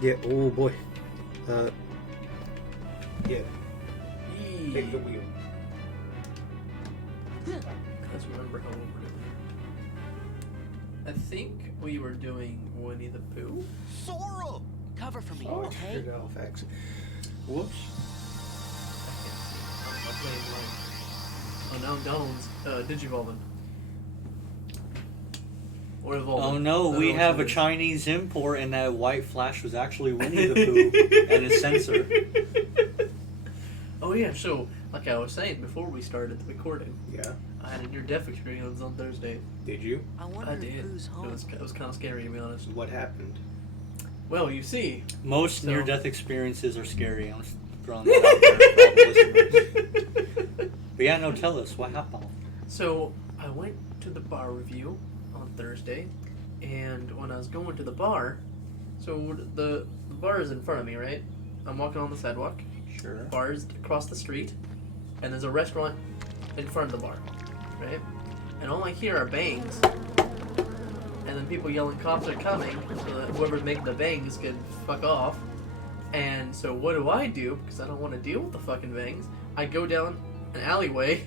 Yeah. Oh boy. Yeah. Take the wheel. Let's remember how we were doing. I think we were doing Winnie the Pooh. Sora! Cover for me, Oh, okay? good Halifax. Whoops. I can't see. I'm playing like. Oh, now Dolan's Digivolving. Or evolving. Oh no, I we don't know have a what it is. Chinese import, and that white flash was actually Winnie the Pooh and a sensor. Oh yeah, so like I was saying before we started the recording, Yeah. I had a near-death experience on Thursday. Did you? I wonder I if did. Pooh's home. It was kind of scary to be honest. What happened? Well, you see, Most So- near-death experiences are scary. I'm just throwing that out there for all the listeners. But yeah, no, tell us what happened. So I went to the bar review on Thursday, and when I was going to the bar, so the bar is in front of me, right? I'm walking on the sidewalk. Sure. Bar is across the street, and there's a restaurant in front of the bar, right? And all I hear are bangs, and then people yelling, "Cops are coming!" So that whoever's making the bangs can fuck off. And so what do? Because I don't want to deal with the fucking bangs. I go down an alleyway.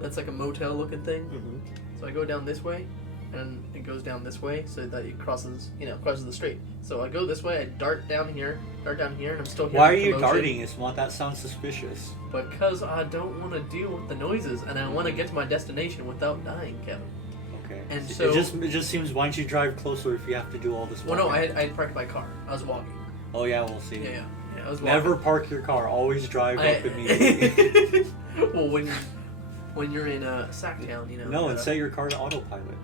That's like a motel-looking thing. Mm-hmm. So I go down this way, and it goes down this way, so that it crosses the street. So I go this way, I dart down here, and I'm still hearing Why are the you commotion. darting us? That sounds suspicious. Because I don't want to deal with the noises, and I want to get to my destination without dying, Kevin. Okay. And it so- just seems, why don't you drive closer if you have to do all this Well, walking? no, I had parked my car. I was walking. Oh yeah, we'll see. Yeah, I was walking. Never park your car. Always drive up immediately. Well, when you're in Sacktown, you know. No, and set your car to autopilot.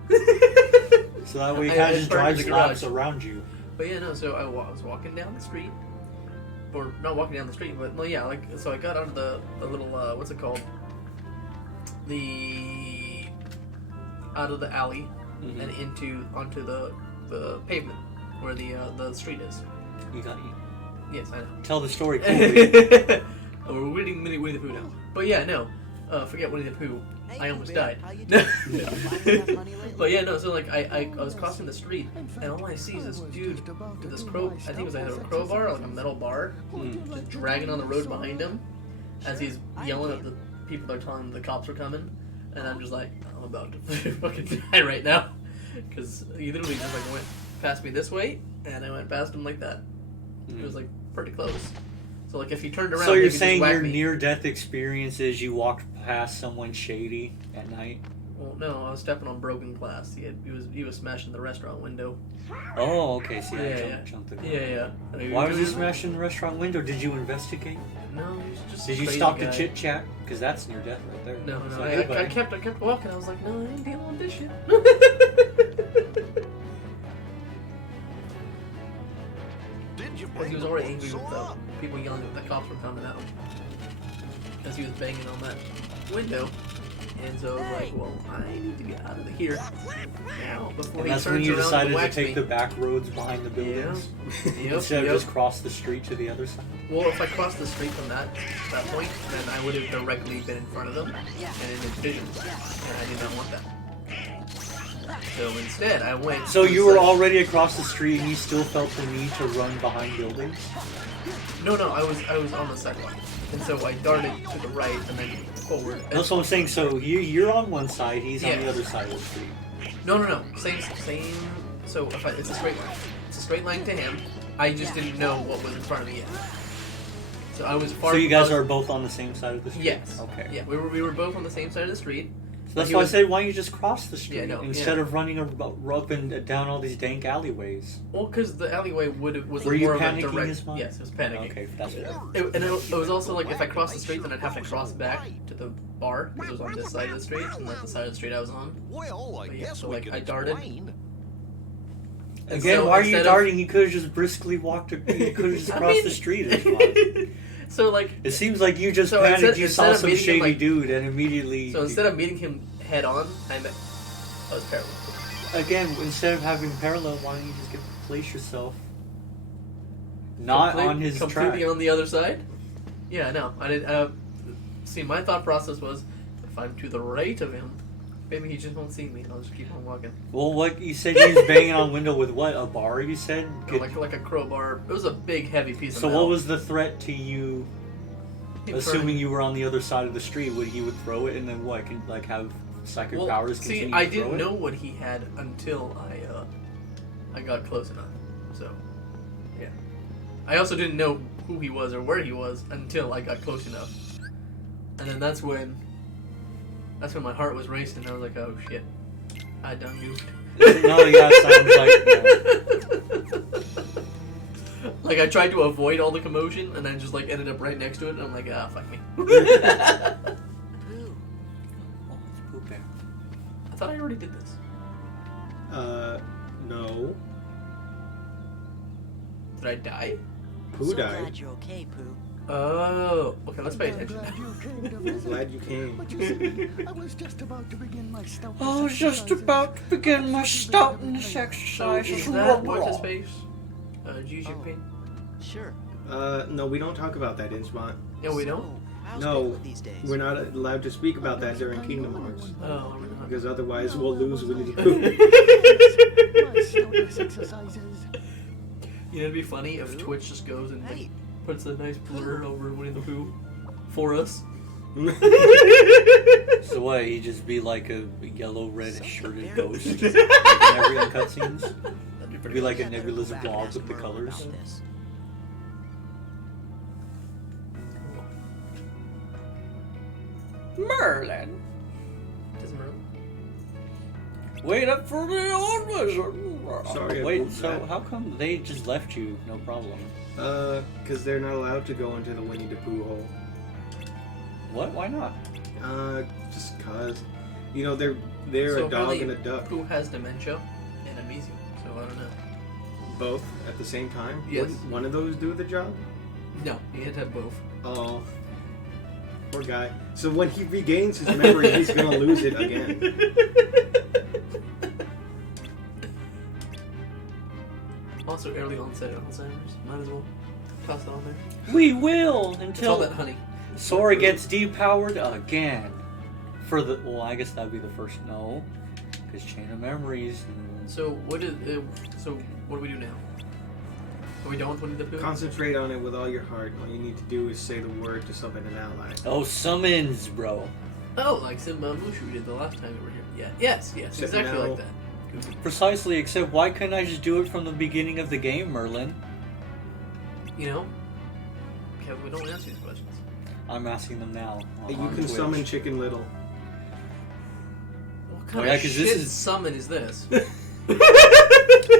So that way it I kind of just parked in drives the laps garage. around you. But yeah, no. So I was walking down the street, or not walking down the street, but well, yeah, like so I got out of the little what's it called? Out of the alley Mhm. and onto the pavement where the street is. You got you. Yes, I know. Tell the story coolly. We're reading Winnie the Pooh now. But yeah, no. Forget Winnie the Pooh. Hey, I almost Bill, died. how you doing? Been finding that money lately? But yeah, no, so like I was crossing the street and all I see is this dude with this I think it was either a crowbar, like a metal bar, just dragging on the road behind him as he's yelling at the people that are telling him the cops are coming. And I'm just like, I'm about to fucking die right now. Because he literally just like went past me this way and I went past him like that. It was like pretty close. So like if he turned around, So he you're could saying just whack your me. near-death experience is you walked past someone shady at night? Well, no, I was stepping on broken glass. He was smashing the restaurant window. Oh, okay. See, Yeah, I jumped the gun. Yeah. And he Why was he doing- smashing the restaurant window? Did you investigate? No, he's just. Did you crazy stop guy. to chit chat? Because that's near death right there. No. So, I hey, buddy. kept walking. I was like, no, I ain't dealing with this shit. Did you Because bring he was the already books, angry with Sora? the people yelling that the cops were coming out. Because he was banging on that window. And so I was like, well, I need to get out of here now before And he that's turns when you around decided and to whacks take me. the back roads behind the buildings Yep, instead yep. of just cross the street to the other side. Well, if I crossed the street from that point, then I would have directly been in front of them and in his vision, and I did not want that. So instead, I went. So to you the were side- already across the street and you still felt the need to run behind buildings? No, I was on the sidewalk, and so I darted to the right and then forward. That's what I'm saying. So you're on one side, he's on Yeah. the other side of the street. No. Same. So it's a straight line. It's a straight line to him. I just didn't know what was in front of me yet. So I was far. So you I guys was- are both on the same side of the street? Yes. Okay. Yeah, we were both on the same side of the street. So that's He why was- I said, why don't you just cross the street instead yeah. of running up and down all these dank alleyways? Well, because the alleyway was Were you more of a panicking direct. as well? Yes, it was panicking. Okay, that's what. It was also like if I crossed the street, then I'd have to cross back to the bar because it was on this side of the street, and not the side of the street I was on. Well, I But yeah, guess so, we like, could I darted. explain. And Again, so why are you instead of- darting? You could have just briskly walked. You could have just I crossed mean- the street. As well. So like, It seems like you just So panicked. instead- You instead saw of some meeting him, shady like- dude and immediately. so instead of meeting him head on, I was parallel. Again, instead of having parallel, why don't you just place yourself not on his track? completely on the other side. Yeah, no, I did. See, my thought process was, if I'm to the right of him, Maybe he just won't see me. I'll just keep on walking. Well, what you said he was banging on window with what? A bar? You said. Or like a crowbar. It was a big, heavy piece of So metal. what was the threat to you? He was Assuming trying- you were on the other side of the street, he would throw it and then what? Can like have psychic Well, powers see, continue I to throw didn't it? know what he had until I got close enough. So, yeah. I also didn't know who he was or where he was until I got close enough. And then that's when my heart was racing. I was like, oh shit, I done goofed. No, yeah, it sounds like. Like I tried to avoid all the commotion and then just like ended up right next to it. And I'm like, ah, fuck me. Pooh. Oh, it's Pooh Bear. I thought I already did this. No. Did I die? Pooh So died. glad you're okay, Pooh. Oh, okay. Let's pay attention. Glad you came. I was just about to begin my stout. I was just about to begin my stoutness So exercise. is that what's his face? Xi Jinping? Sure. No, we don't talk about that, Inspot. Yeah, we So, don't. how's No, Belle these days? we're not allowed to speak about that during Kingdom Hearts. Oh, we're not. Because otherwise we'll lose Winnie the Pooh. My stoutness exercises. You know, it'd be funny if Twitch just goes and like, Hey. puts a nice blur over Winnie the Pooh for us. So what? He'd just be like a yellow, red Something shirted very ghost weird. in every cutscenes. That'd be It'd pretty be like a Yeah, better nebulous go back blob and ask with the Merle colors. about this. Merlin, Doesn't matter. wait up for the old wizard. Sorry, I Wait, moved so that. how come they just left you? No problem. Because they're not allowed to go into the Winnie the Pooh hole. What? Why not? Just cause. You know, they're So a dog apparently and a duck. Pooh has dementia and amnesia, so I don't know. Both at the same time? Yes. Wouldn't one of those do the job? No, he had to have both. Oh. Poor guy. So when he regains his memory, he's gonna lose it again. Also, early onset Alzheimer's. Might as well toss that on there. We will It's all until that honey. Sora gets depowered again. For the I guess that'd be the first no, because chain of memories. So what is? So what do we do now? Are we done with Winnie the Pooh? Concentrate on it with all your heart. All you need to do is say the word to summon an ally. Oh, summons, bro. Oh, like Simba and Mushu did the last time we were here. Yeah. Yes. Yes. Except Exactly now- like that. Precisely. Except why couldn't I just do it from the beginning of the game, Merlin? You know. Okay, we don't answer these questions. I'm asking them now. You on can Twitch. summon Chicken Little. What kind yeah, of 'cause shit this is- summon is this?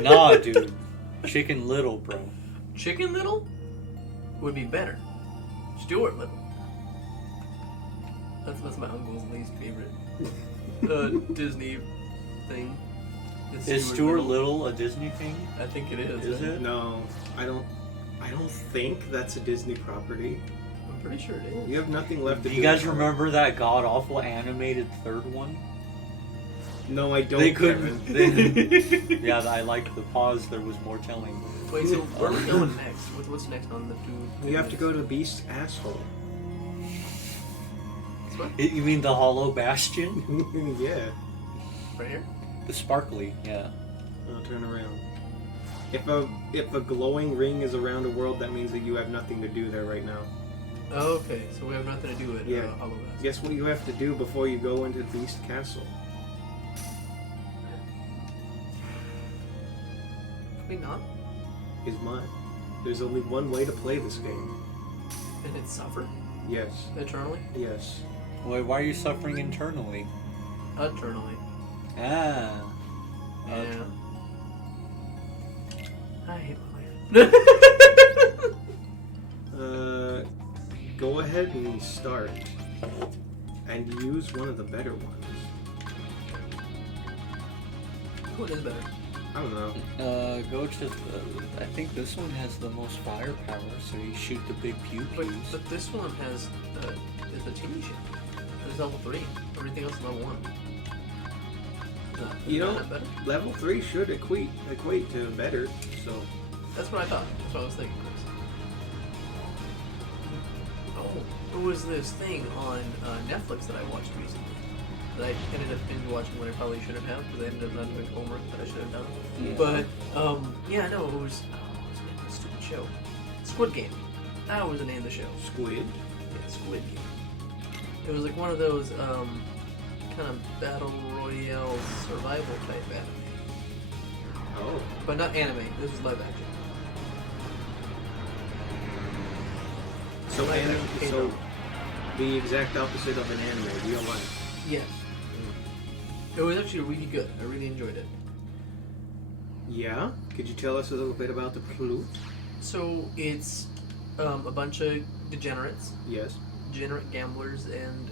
Nah, dude. Chicken Little, bro. Chicken Little would be better. Stuart Little. That's my uncle's least favorite Disney thing. Is Stuart Little a Disney thing? I think it is. Is right? it? No, I don't think that's a Disney property. I'm pretty sure it is. You have nothing left to Do do. you guys remember that god awful animated third one? No, I don't. They couldn't. Kevin. Yeah, I liked the pause. There was more telling. Wait, so where are we going next? What's next on the two? We have to go to Beast's asshole. This one? You mean the Hollow Bastion? Yeah. Right here? The sparkly, yeah. I'll turn around. If a glowing ring is around a world, that means that you have nothing to do there right now. Oh, okay, so we have nothing to do with Yeah. Hollow Bastion. Guess what you have to do before you go into Beast Castle? Can we not? Is mine. There's only one way to play this game. And it's suffer Yes. eternally? Yes. Wait, why are you suffering internally? Eternally. Ah. Yeah. I hate my life. Go ahead and start. And use one of the better ones. What is better? I don't know. Go to the. I think this one has the most firepower, so you shoot the big pew But, pews. but this one has is the team ship. It's level 3. Everything else is level 1. You know, that better? level 3 should equate to better, so... That's what I thought. That's what I was thinking. Oh, there was this thing on Netflix that I watched recently. that I ended up binge watching when I probably shouldn't have because I ended up not doing homework that I should have done. Yeah. But yeah, no, it was a stupid show. Squid Game. That was the name of the show. Squid? Yeah, Squid Game. It was like one of those kind of battle royale survival type anime, Oh. but not anime. This was live action. So, Live anime, action so K-drama. the exact opposite of an anime, real life. Yes. It was actually really good. I really enjoyed it. Yeah? Could you tell us a little bit about the plot? So it's a bunch of degenerates, Yes. degenerate gamblers, and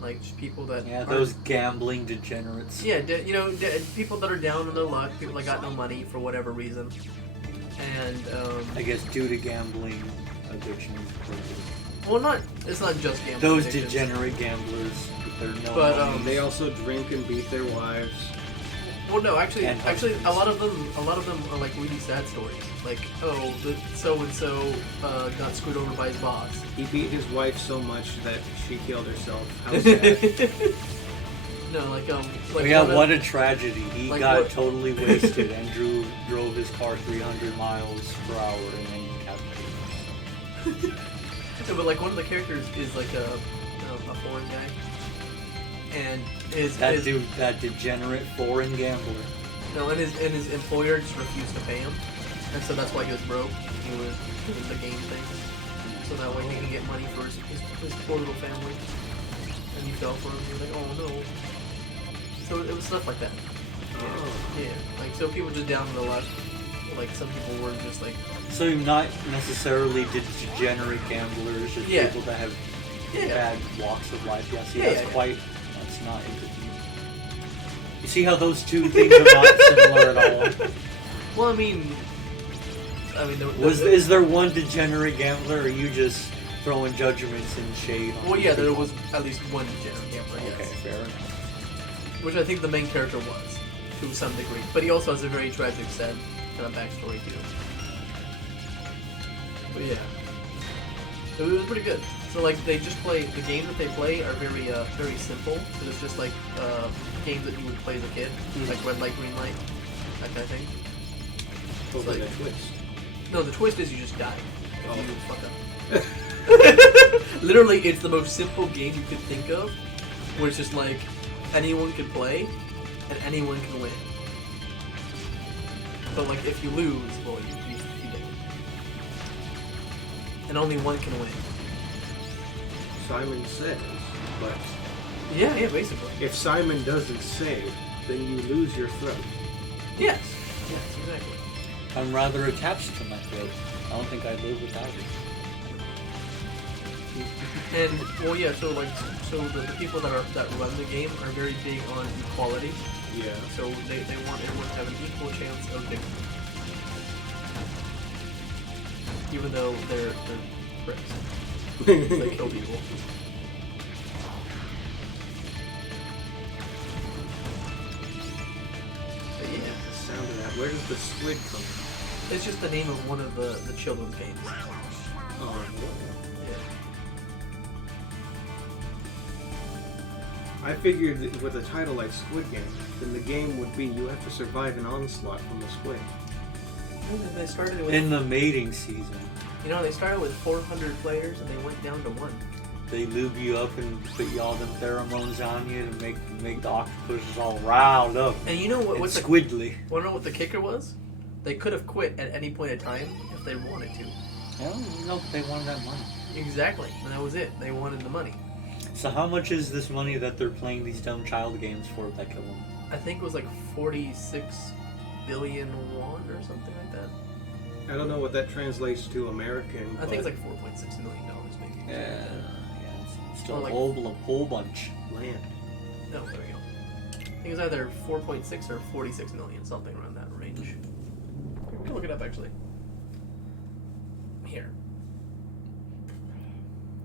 like just people that Yeah, aren't- those gambling degenerates. yeah, people that are down on their luck, people that got no money for whatever reason, and I guess due to gambling addiction. well, it's not just gambling. Those addictions. degenerate gamblers with their no But, money. They also drink and beat their wives. Well, no, actually, And a lot of them are like really sad stories. Like, oh, the so and so got screwed over by his boss. He beat his wife so much that she killed herself. How sad. No, like Oh, yeah, one of- what a tragedy. He like got what- totally wasted and drove his car 300 miles per hour and then decapitated himself. No, but like one of the characters is like a foreign guy, and his That degenerate foreign gambler. no, and his employer just refused to pay him, and so that's why he was broke. He was doing the game thing, so that way he can get money for his poor little family. And he fell for him. He was like, oh no. So it was stuff like that. Oh. Yeah, like so people just down to the luck. Like some people were just like, So not necessarily degenerate gamblers, just Yeah. people that have yeah, bad walks of life. Yeah, see, Yeah, that's yeah. that's not interesting. You see how those two things are not similar at all? well, I mean, Is there one degenerate gambler, or are you just throwing judgments and shade on well, yeah, there people? was at least one degenerate gambler, yes. Okay, fair enough. Which I think the main character was, to some degree. But he also has a very tragic, sad kind of backstory too. But yeah, it was pretty good. So like they just play the games that they play are very simple. Because it's just like games that you would play as a kid, like red light, green light, that kind of thing. But with a twist. No, the twist is you just die. Oh. You fuck up. Literally, it's the most simple game you could think of, where it's just like anyone can play and anyone can win. But like if you lose, well, you did. And only one can win. Simon says, but Yeah, basically. if Simon doesn't say, then you lose your throat. Yes, exactly. I'm rather attached to my throat. I don't think I'd live without it. And well, yeah. So the people that run the game are very big on equality. Yeah. So they want everyone to have an equal chance of victory, even though they're pricks. They kill people. But yeah, The sound of that. Where does the squid come from? it's just the name of one of the children's games. Oh, Yeah. I figured that with a title like Squid Game, then the game would be you have to survive an onslaught from the squid. They started with In the mating season, they started with 400 players and they went down to 1. they lube you up and put you all them pheromones on you to make the octopuses all riled up And you know what? and What's the squiddly. Want to know what the kicker was? They could have quit at any point in time if they wanted to. Well, you know, they wanted that money. Exactly, and that was it. They wanted the money. So how much is this money that they're playing these dumb child games for that kill them? I think it was like 46 billion won or something like that. I don't know what that translates to American. I think it's like $4.6 million maybe. Yeah, it's still Or like- a whole bunch. land. No, there we go. I think it's either 4.6 or 46 million, something around that range. We can look it up actually. Here.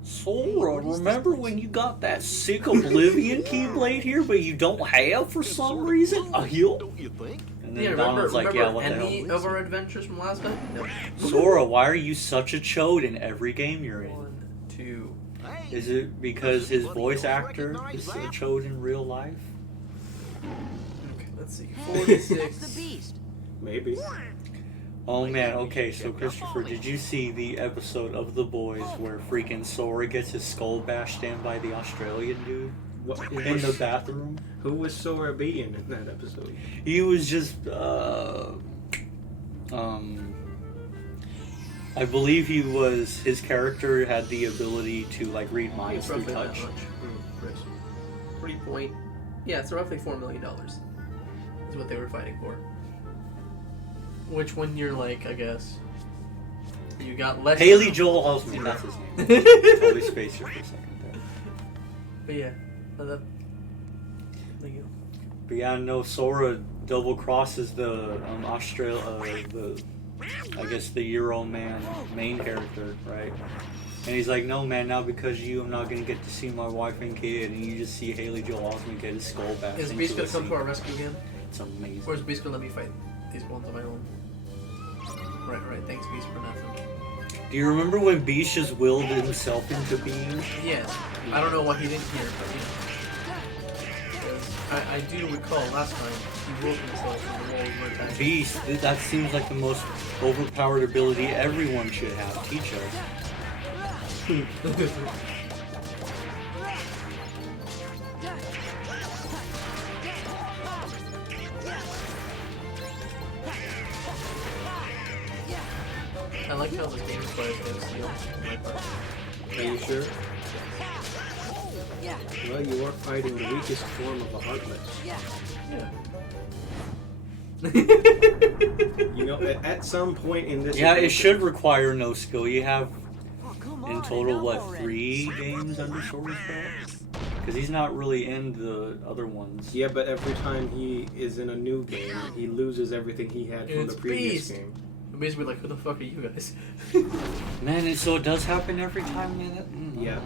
Sora, remember when you got that sick Oblivion Keyblade here, but you don't have for some reason? A heel? Don't you think? And then Yeah, Donald's like, yeah, what the any hell? of our adventures from last time? No. Sora, why are you such a chode in every game you're in? 1, 2, Hey, Is it because his voice actor is chosen in real life? Okay, let's see. hey, it's the 46. beast. Maybe. Oh man, okay, so Christopher, did you see the episode of The Boys where freaking Sora gets his skull bashed in by the Australian dude What, in the bathroom? who was Sora being in that episode? He was just, I believe his character had the ability to, like, read minds It's through roughly that touch. much. Chris. 3 point. Yeah, it's roughly $4 million. Is what they were fighting for. Which, when you're like, I guess, you got less. Haley Joel Osment, that's his name. Totally spaced her for a second there. But yeah, there you go. But yeah, no, Sora double crosses the I guess the Euro man main character, right? And he's like, no man, now because of you, I'm not gonna get to see my wife and kid. And you just see Haley Joel Osment get his skull bashed. Is into Beast a gonna come seat. to our rescue again? It's amazing. Or is Beast gonna let me fight these ones on my own? Right, thanks Beast for nothing. Do you remember when Beast just willed himself into being? Yes. I don't know why he didn't hear, but you know. 'Cause I do recall last time he willed himself and the walls were attached. Beast, that seems like the most overpowered ability everyone should have. Teach us. I like how this game requires no steel. Are you sure? Well, you are fighting the weakest form of a Heartless. Yeah. You know, at some point in this... Yeah, it adventure- should require no skill. You have Oh, come in on, total, enough what, already. 3 games under Sora's belt? Because he's not really in the other ones. Yeah, but every time he is in a new game, he loses everything he had from It's the previous Beast. game. Basically, like, who the fuck are you guys? Man, so it does happen every time, man? Yeah.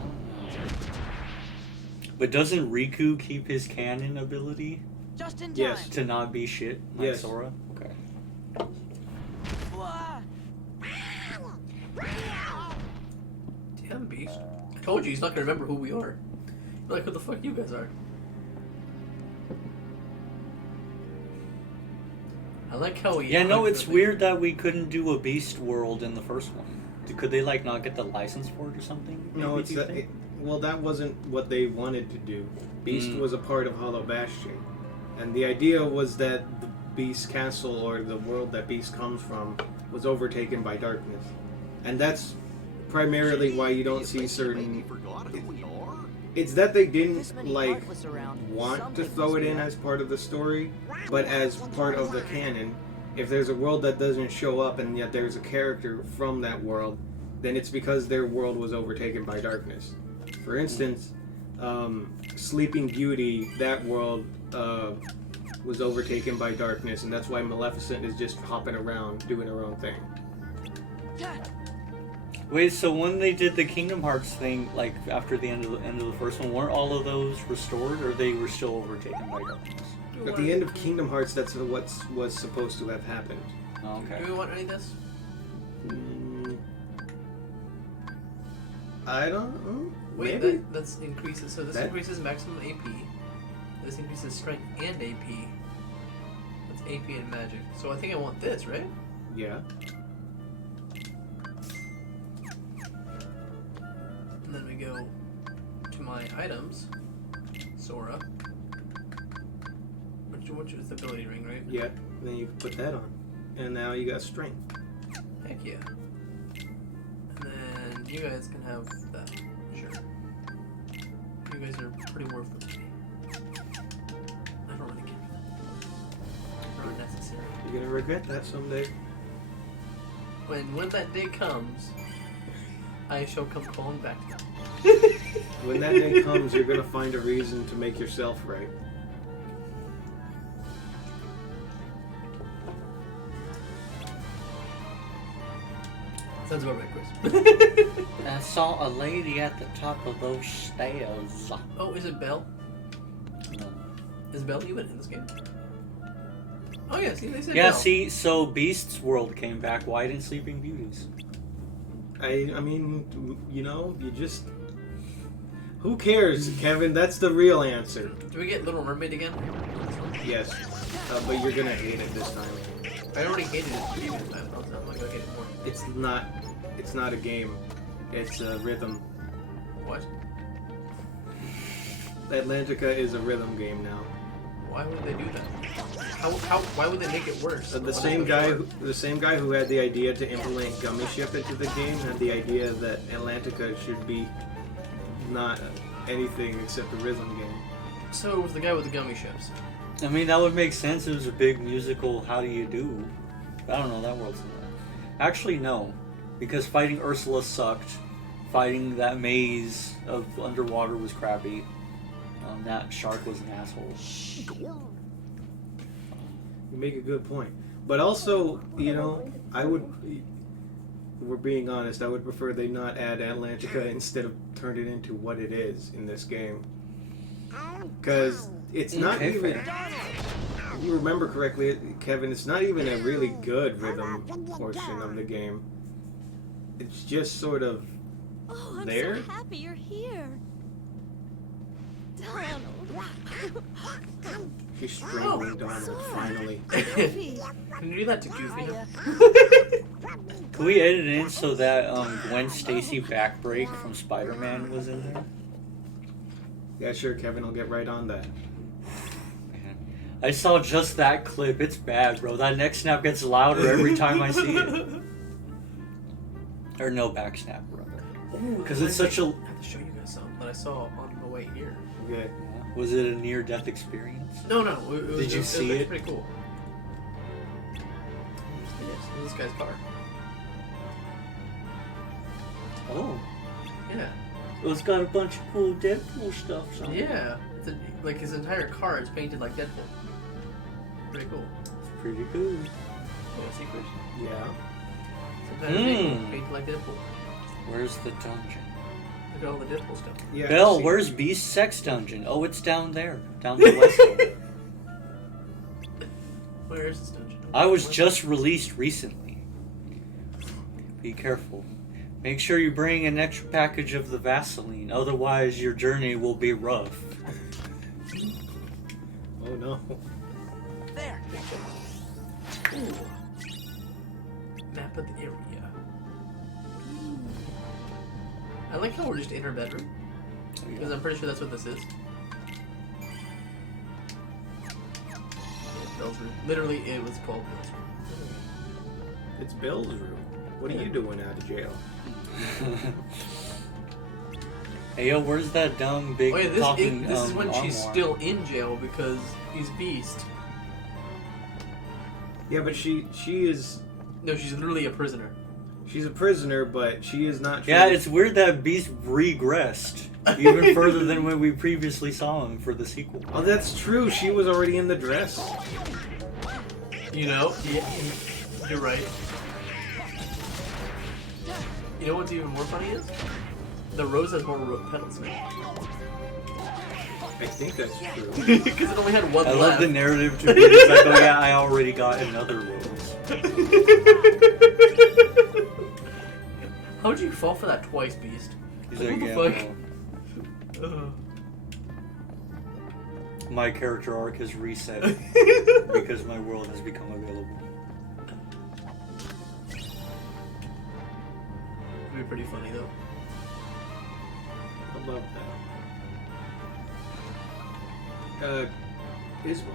But doesn't Riku keep his cannon ability Just in time. Yes. to not be shit like Yes. Sora? Okay. Wah. Damn, Beast. I told you he's not gonna remember who we are. You're like, who the fuck you guys are? I like how he. Yeah, no, hugged it's the- weird that we couldn't do a Beast world in the first one. Could they, like, not get the license for it or something? No, maybe, it's do you that. think? Well, that wasn't what they wanted to do. Beast Mm. was a part of Hollow Bastion, and the idea was that the Beast Castle, or the world that Beast comes from, was overtaken by darkness, and that's primarily why you don't see certain. It's that they didn't This many like Heartless around. want to Something throw must it be in up. as part of the story, but as part of the canon. If there's a world that doesn't show up and yet there's a character from that world, then it's because their world was overtaken by darkness. For instance, Sleeping Beauty, that world was overtaken by darkness, and that's why Maleficent is just hopping around doing her own thing. Wait, so when they did the Kingdom Hearts thing, like after the end of the first one, weren't all of those restored, or they were still overtaken by darkness? At the end of Kingdom Hearts, that's what was supposed to have happened. Oh, okay. Do we want any of this? I don't know. Wait, Maybe. that's increases. So this That- increases maximum AP. This increases strength and AP. That's AP and magic. So I think I want this, right? Yeah. And then we go to my items. Sora. Which is the ability ring, right? Yeah. Then you put that on, and now you got strength. Heck yeah. And then you guys can have that. Sure. You guys are pretty worthless to me. I don't really care for that. They're unnecessary. You're gonna regret that someday. When that day comes, I shall come crawling back to you. When that day comes, you're gonna find a reason to make yourself right. Sounds about right, Chris. I saw a lady at the top of those stairs. Oh, is it Belle? No. Is Belle even in this game? Oh yeah, see, they said Yeah, Belle. see, so Beast's world came back. Why didn't Sleeping Beauty's? I mean, you know, you just Who cares, Kevin? That's the real answer. Do we get Little Mermaid again? Yes. But you're gonna hate it this time. I already hated it previous time. I'm not gonna hate it more. It's not a game. It's a rhythm. What? Atlantica is a rhythm game now. Why would they do that? Why would they make it worse? The same guy who had the idea to implement Gummy Ship into the game had the idea that Atlantica should be not anything except a rhythm game. So it was the guy with the gummy ships. I mean, that would make sense. It was a big musical. How do you do? I don't know. That world's not. Actually, no, because fighting Ursula sucked. Fighting that maze of underwater was crappy. That shark was an asshole. You make a good point. But also, we're being honest, I would prefer they not add Atlantica instead of turn it into what it is in this game. Because it's not even... If you remember correctly, Kevin, it's not even a really good rhythm portion of the game. It's just sort of there. I'm so happy you're here. Donald. She's strangling Donald, finally. Can you do that to Goofy? Can we edit it in so that Gwen Stacy backbreak from Spider-Man was in there? Yeah, sure, Kevin, I'll get right on that. Man, I saw just that clip. It's bad, bro. That neck snap gets louder every time I see it. Or no back snap, brother. Because it's such a... I have to show you guys something that I saw on the way here. Okay. Was it a near-death experience? No. Did you see it? It's pretty cool. Yes, this guy's car. Oh. Yeah. It's got a bunch of cool Deadpool stuff. So. Yeah. Like his entire car is painted like Deadpool. Pretty cool. It's pretty cool. Little secret. Yeah. His entire vehicle painted like Deadpool. Where's the dungeon? Look at all the Deadpool stuff. Yeah. Belle, where's Beast's sex dungeon? Oh, it's down there. Down the west side. Where is this dungeon? I was just released recently. Be careful. Make sure you bring an extra package of the Vaseline, otherwise your journey will be rough. Oh no. There. Ooh. Map of the area. I like how we're just in her bedroom. Because I'm pretty sure that's what this is. Yeah, Belle's room. Literally, it was called Belle's room. It's Bill's room. What are you doing out of jail? Hey yo, where's that dumb big Oh yeah, talking this is when she's armoire? still in jail because he's Beast. Yeah, but she is... No, she's literally a prisoner. She's a prisoner, but she is not... Yeah, truly- it's weird that Beast regressed even further than when we previously saw him for the sequel. Oh, that's true. She was already in the dress. You know? Yeah, you're right. You know what's even more funny is? The rose has more petals now. I think that's true. Because it only had one I left. love the narrative to be it's like, oh yeah, I already got another rose. How'd you fall for that twice, Beast? He's What like, the yeah, fuck? no. My character arc has reset because my world has become available. It'd be pretty funny though. I love that. Ismar,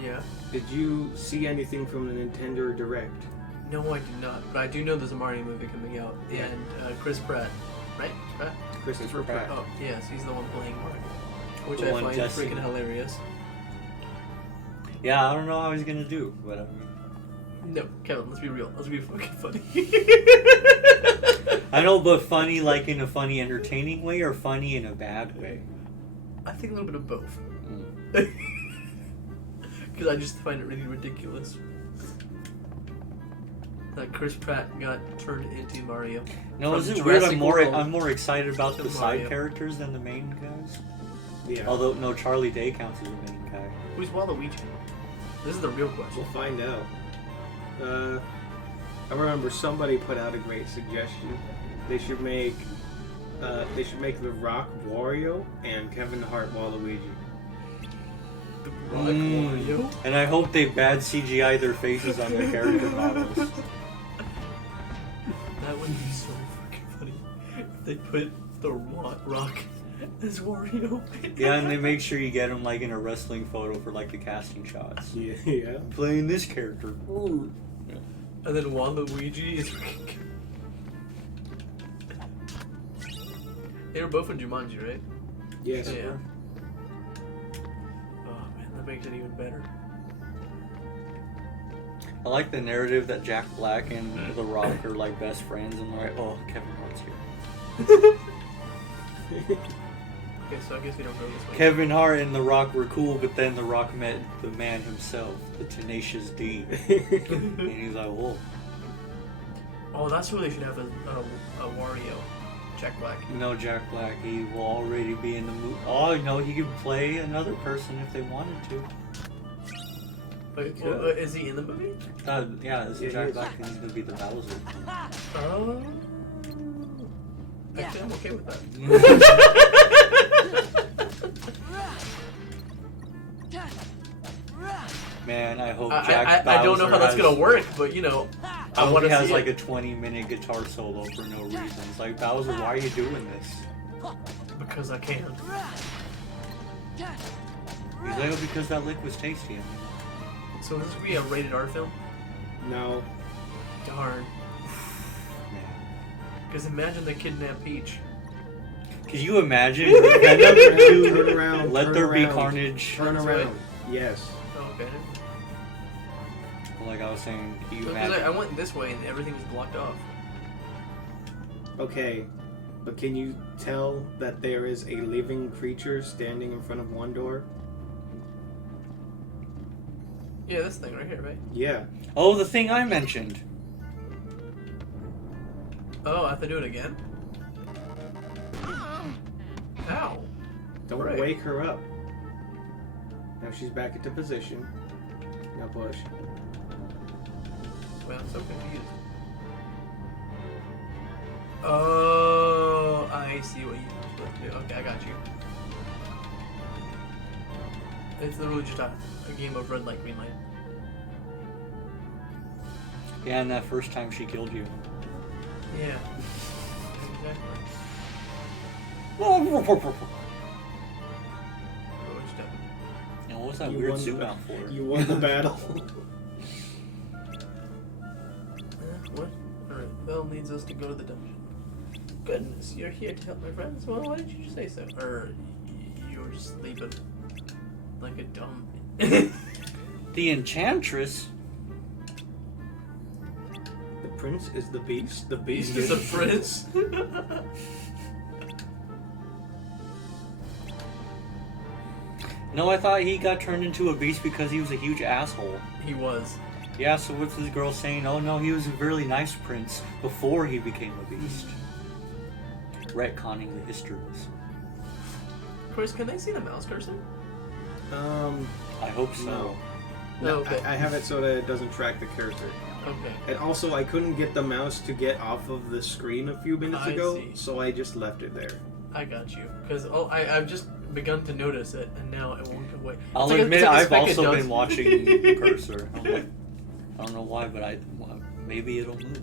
Yeah. did you see anything from the Nintendo Direct? No, I did not. But I do know there's a Mario movie coming out. Yeah. And Chris Pratt. Right? Pratt? Christopher Pratt. Oh, yes, he's the one playing Mario. Which The I one find Jesse. freaking hilarious. Yeah, I don't know how he's gonna do, but I mean, No, Kevin, let's be real. Let's be fucking funny. I know, but funny like in a funny, entertaining way, or funny in a bad way. I think a little bit of both. Mm. Because I just find it really ridiculous that Chris Pratt got turned into Mario. No, From is it weird? Jurassic I'm World more excited about to the side Mario. characters than the main guys. Yeah. Although no, Charlie Day counts as a main guy. Who's Waluigi? This is the real question. We'll find out. I remember somebody put out a great suggestion. They should make They should make The Rock Wario and Kevin Hart Waluigi. The Rock Wario. And I hope they bad CGI their faces on their character models. That would be so fucking funny if they put the Rock as Wario. Yeah, and they make sure you get him like in a wrestling photo for like the casting shots. Yeah. Playing this character. And then Waluigi is. They were both in Jumanji, right? Yes. Yeah. Oh man, that makes it even better. I like the narrative that Jack Black and The Rock are like best friends, and they're like, oh, Kevin Hart's here. Okay, so I guess we don't go this way. Kevin Hart and The Rock were cool, but then The Rock met the man himself, the Tenacious D. And he's like, whoa. Oh, that's who they should have a Wario. Jack Black. No, Jack Black, he will already be in the movie. Oh, no, he could play another person if they wanted to. Wait, He well, could. is he in the movie? Yeah, this Yeah, is he Jack is. Black, and he's gonna be the Bowser. Oh. Actually, I'm okay with that. Man, I hope Jack I don't know how that's Bowser gonna work, but you know, I I hope want he to has see like it. a 20-minute guitar solo for no reason. It's like, Bowser, why are you doing this? Because I can. He's like, oh, because that lick was tasty. So is this gonna be a rated R film? No. Darn. Man. Because imagine they kidnap Peach. Could you imagine? Turn around. Let turn there be around, carnage. Turn That's around. right. Yes. Oh, okay. Like I was saying, can you Because imagine? I went this way and everything was blocked off. Okay. But can you tell that there is a living creature standing in front of one door? Yeah, this thing right here, right? Yeah. Oh, the thing I mentioned. Oh, I have to do it again? Ow. Don't Right. wake her up. Now she's back into position. Now push. Wait, I'm so confused. Oh, I see what you're supposed to do. Okay, I got you. It's literally just a game of red light, green light. Yeah, and that first time she killed you. Yeah. Exactly. And What was that? what was that You weird won zoom the- out for? You won the battle. What? Alright, Belle needs us to go to the dungeon. Goodness, you're here to help my friends? Well, why didn't you just say so? Or, you were just sleeping like a dumb... The Enchantress? The prince is the beast. The Beast beast is a prince? No, I thought he got turned into a beast because he was a huge asshole. He was. Yeah, so what's this girl saying? Oh no, he was a really nice prince before he became a beast. Retconning the histories. Chris, can they see the mouse cursor? I hope so. No. No, okay. I have it so that it doesn't track the cursor. Okay. And also, I couldn't get the mouse to get off of the screen a few minutes I ago, see. so I just left it there. I got you. Because I've just begun to notice it, and now it won't go away. I'll It's like a- admit it's like a I've speck of also dust. been watching the cursor. I'm like, I don't know why, but maybe it'll move.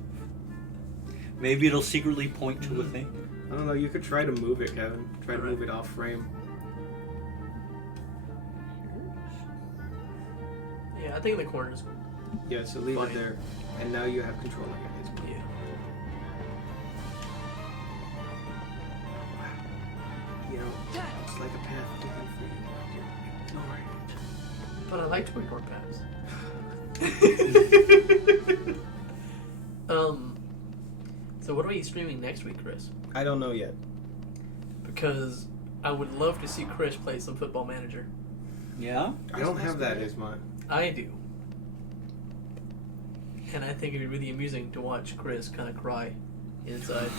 Maybe it'll secretly point to a thing. I don't know, you could try to move it, Kevin. Try to Alright. move it off frame. Yeah, I think in the corners. Yeah, so leave Fine. it there. And now you have control again. It's Yeah. You know, it's like a path open for you. You're ignoring it. But I like to ignore paths. So what are we streaming next week, Chris? I don't know yet. Because I would love to see Chris play some Football Manager. Yeah? I don't have that as mine. I do. And I think it'd be really amusing to watch Chris kind of cry inside.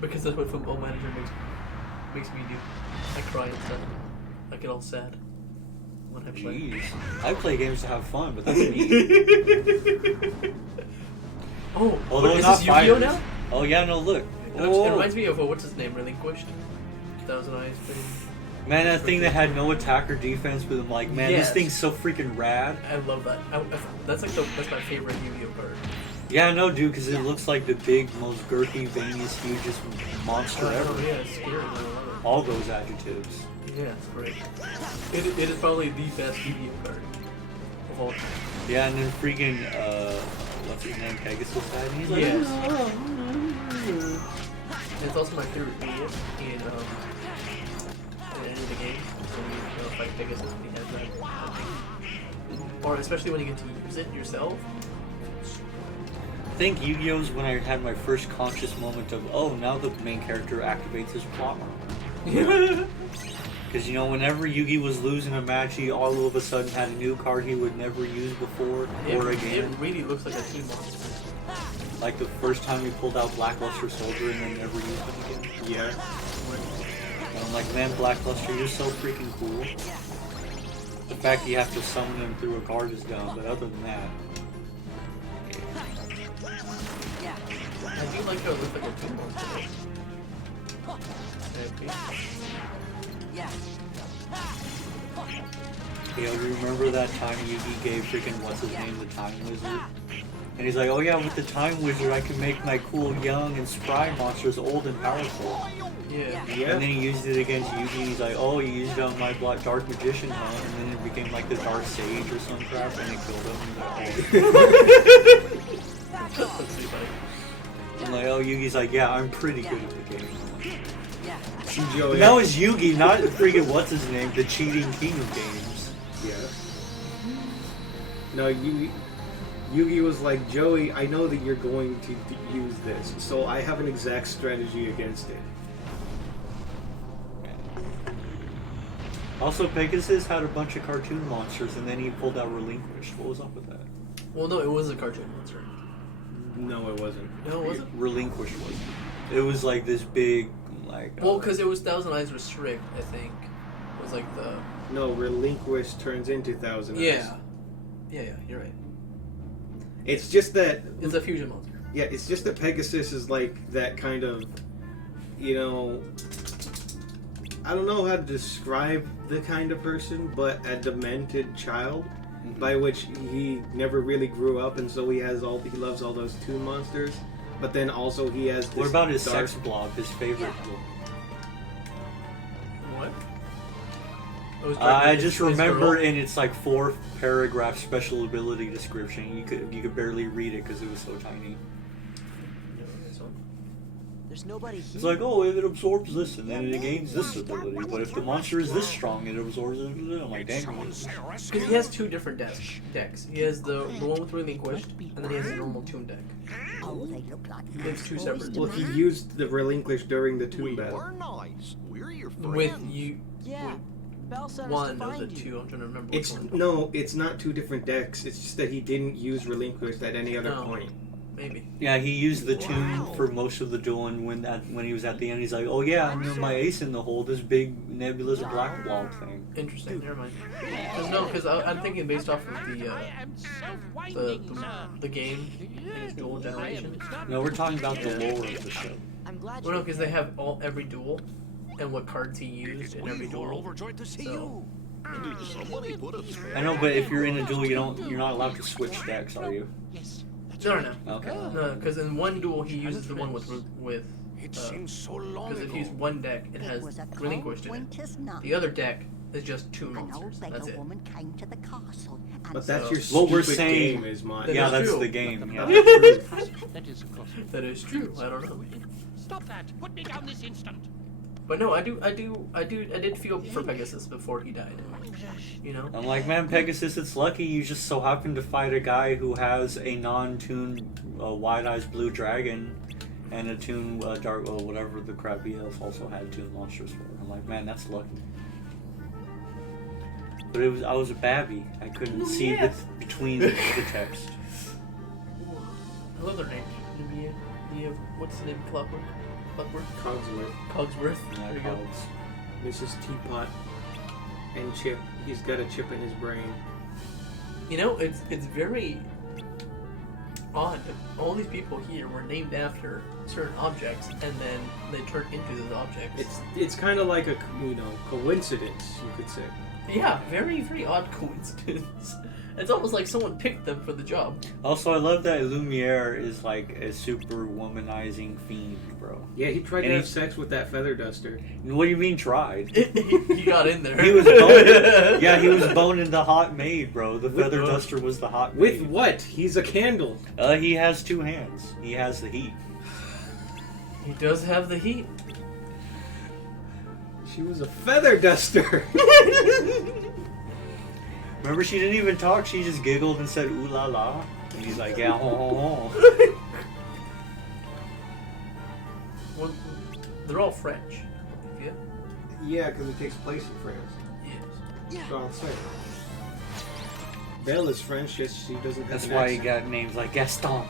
Because that's what Football Manager makes me do. I cry inside. I get all sad when I play. Jeez. I play games to have fun, but that's me. Oh, Although is not this Yu-Gi-Oh fighters. now? Oh yeah, no, look. It Oh. reminds me of what's his name? Relinquished. Thousand Eyes thing. Man, that thing that had no attack or defense, but I'm like, man, Yes. this thing's so freaking rad. I love that. That's my favorite Yu-Gi-Oh card. Yeah, no, dude, because it looks like the big, most girthy, veiniest, hugest monster ever. Yeah, it's scary. I love All those adjectives. it. Yeah, it's great. It is probably the best Yu-Gi-Oh card of all time. Yeah, and then freaking, what's his name, Pegasus died, and he's like, Yes. "Oh." It's also my favorite idiot in the game. So you fight Pegasus when he has that thing. Or especially when you get to use it yourself. I think Yu-Gi-Oh's when I had my first conscious moment of, oh, now the main character activates his plot. Because, you know, whenever Yugi was losing a match, he all of a sudden had a new card he would never use before or It again. really looks like a team monster. Like the first time he pulled out Blackluster Soldier and then never used him again. Yeah. And I'm like, man, Blackluster, you're so freaking cool. The fact you have to summon him through a card is dumb, but other than that. I do like how it looks like a team monster. You know, remember that time Yugi gave freaking what's his name, the Time Wizard? And he's like, oh yeah, with the Time Wizard I can make my cool young and spry monsters old and powerful. Yeah. Yeah. And then he used it against Yugi, and he's like, oh, he used it on my Dark Magician, huh? And then it became like the Dark Sage or some crap, and it killed him. That's pretty funny. I'm like, oh, Yugi's like, yeah, I'm pretty good at the game. Joey. But that was Yugi, not freaking what's his name, the cheating king of games. Yeah. No, Yugi was like, Joey, I know that you're going to use this, so I have an exact strategy against it. Also, Pegasus had a bunch of cartoon monsters, and then he pulled out Relinquished. What was up with that? Well, no, it was a cartoon monster. No, it wasn't. No, it wasn't. Relinquished wasn't. It was like this big, like. Well, because it was Thousand Eyes Restrict, I think. It was like the. No, Relinquish turns into Thousand Eyes. Yeah. Yeah, you're right. It's just that. It's a fusion monster. Yeah, it's just that Pegasus is like that kind of, you know, I don't know how to describe the kind of person, but a demented child, by which he never really grew up, and so he loves all those toon monsters, but then also he has this What about his dark- sex blob, his favorite? What? I just remember in its like 4-paragraph special ability description, you could barely read it because it was so tiny. There's nobody here. It's like, oh, if it absorbs this, and then it gains this ability. But if the monster is this strong, it absorbs it. I'm like, dang. Because he has two different decks. He has the one with Relinquished, and then he has a normal toon deck. Oh, they look like It's two separate. Well, he used the Relinquish during the toon We battle. were nice. We're your friends. With you. Yeah. Belle sent us One to of the find two. you. I'm trying to remember which It's one. no, it's not two different decks. It's just that he didn't use Relinquish at any other No. point. Maybe. Yeah, he used the tune for most of the duel, and when he was at the end, he's like, oh yeah, I knew my ace in the hole, this big nebulous black blob thing. Interesting. Never mind. Because I'm thinking based off of the game and its dual generation. No, we're talking about the lore of the show. I'm glad Well, no, you because they have every duel and what cards he used in every We were duel. overjoyed to see So- you. Did somebody put a I know, but if you're in a duel, you're not allowed to switch decks, are you? No. Okay. No, because in one duel he uses the one with It seems so long because if ago. you use one deck, it has was a cold Relinquished in it. winter's night. The other deck is just two An old monsters. beggar That's it. woman came to the castle and But that's your So- What we're stupid saying- game, is mine. That Yeah, is that's true. the game. Yeah. That is, of course. That is true. I don't know. Stop that! Put me down this instant! But no, I did feel for Pegasus before he died. You know? I'm like, man, Pegasus, it's lucky you just so happen to fight a guy who has a non-tuned Wide Eyes Blue Dragon and a tuned Dark, whatever the crap he else also had tuned monsters for. I'm like, man, that's lucky. But I was a babby. I couldn't see between the text. I love their names. Mia, what's the name? Clockwork? Cogsworth, Cogsworth. Yeah, There you go. cogs. Mrs. Teapot, and Chip. He's got a chip in his brain. You know, it's very odd. All these people here were named after certain objects, and then they turned into those objects. It's kind of like a coincidence, you could say. Yeah, very, very odd coincidence. It's almost like someone picked them for the job. Also, I love that Lumiere is like a super womanizing fiend, bro. Yeah, he tried And to have he- sex with that feather duster. What do you mean tried? He got in there. He was boning. Yeah, he was boning the hot maid, bro. The feather With- duster was the hot With maid. what? He's a candle. He has 2 hands. He has the heat. He does have the heat. She was a feather duster. Remember, she didn't even talk. She just giggled and said, "Ooh la la." And he's like, "Yeah, ho ho ho." Well, they're all French. Yeah. Yeah, because it takes place in France. Yes. That's what I'll say. Belle is French, just she doesn't have That's an why he accent. got names like Gaston.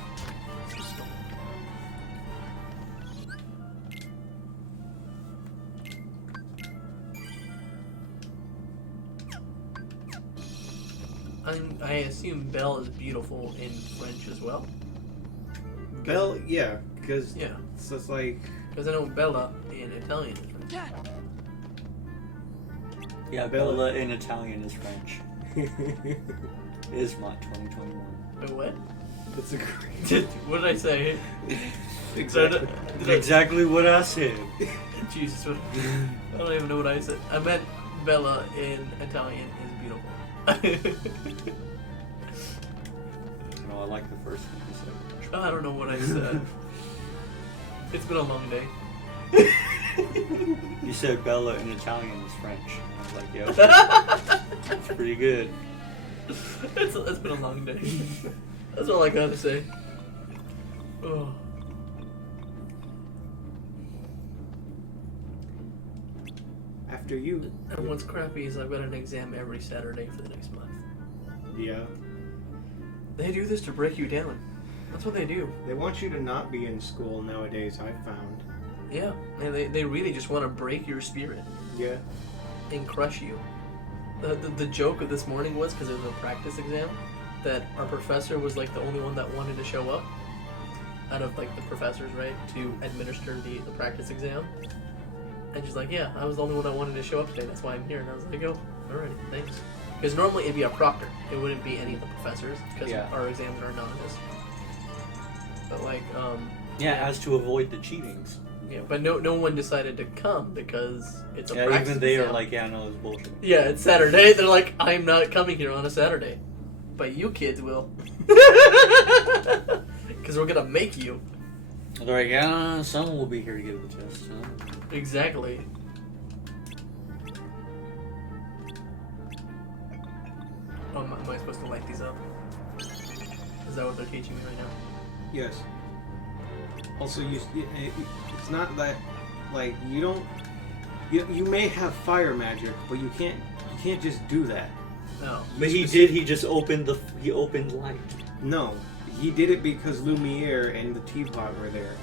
I assume Belle is beautiful in French as well. Belle, yeah, because Yeah, it's just like because I know Bella in Italian is French. Yeah, Bella- Bella in Italian is French. Isma 2021. Wait, what? it's a great. What did I say? Exactly. Did I- Exactly what I said. Jesus, what, I don't even know what I said. I meant Bella in Italian is beautiful. No, I like the first one you said. I don't know what I said. It's been a long day. You said Bella in Italian is French. I was like, yeah, that's pretty good. It's been a long day. That's all I gotta say. Oh. After you. And what's crappy is I've got an exam every Saturday for the next month. Yeah. They do this to break you down. That's what they do. They want you to not be in school nowadays, I've found. Yeah, and they really just want to break your spirit Yeah. and crush you. The joke of this morning was, because it was a practice exam, that our professor was like the only one that wanted to show up out of like the professors, right, to administer the practice exam. And she's like, yeah, I was the only one that wanted to show up today, that's why I'm here. And I was like, oh, alright, thanks. Because normally it'd be a proctor, it wouldn't be any of the professors, because Yeah. our exams are anonymous. But like, Yeah, as to avoid the cheatings. yeah, but no one decided to come because it's a Yeah, practice even they are exam. like, yeah, no, it's bullshit. Yeah, it's Saturday. They're like, I'm not coming here on a Saturday. But you kids will. Because we're going to make you. They're like, yeah, someone will be here to give the test. Huh? Exactly. Oh, am I supposed to light these up? Is that what they're teaching me right now? Yes. Also, it's not that, like, you don't, you may have fire magic, but you can't just do that. No. But he did. He just opened he opened light. No, he did it because Lumiere and the teapot were there.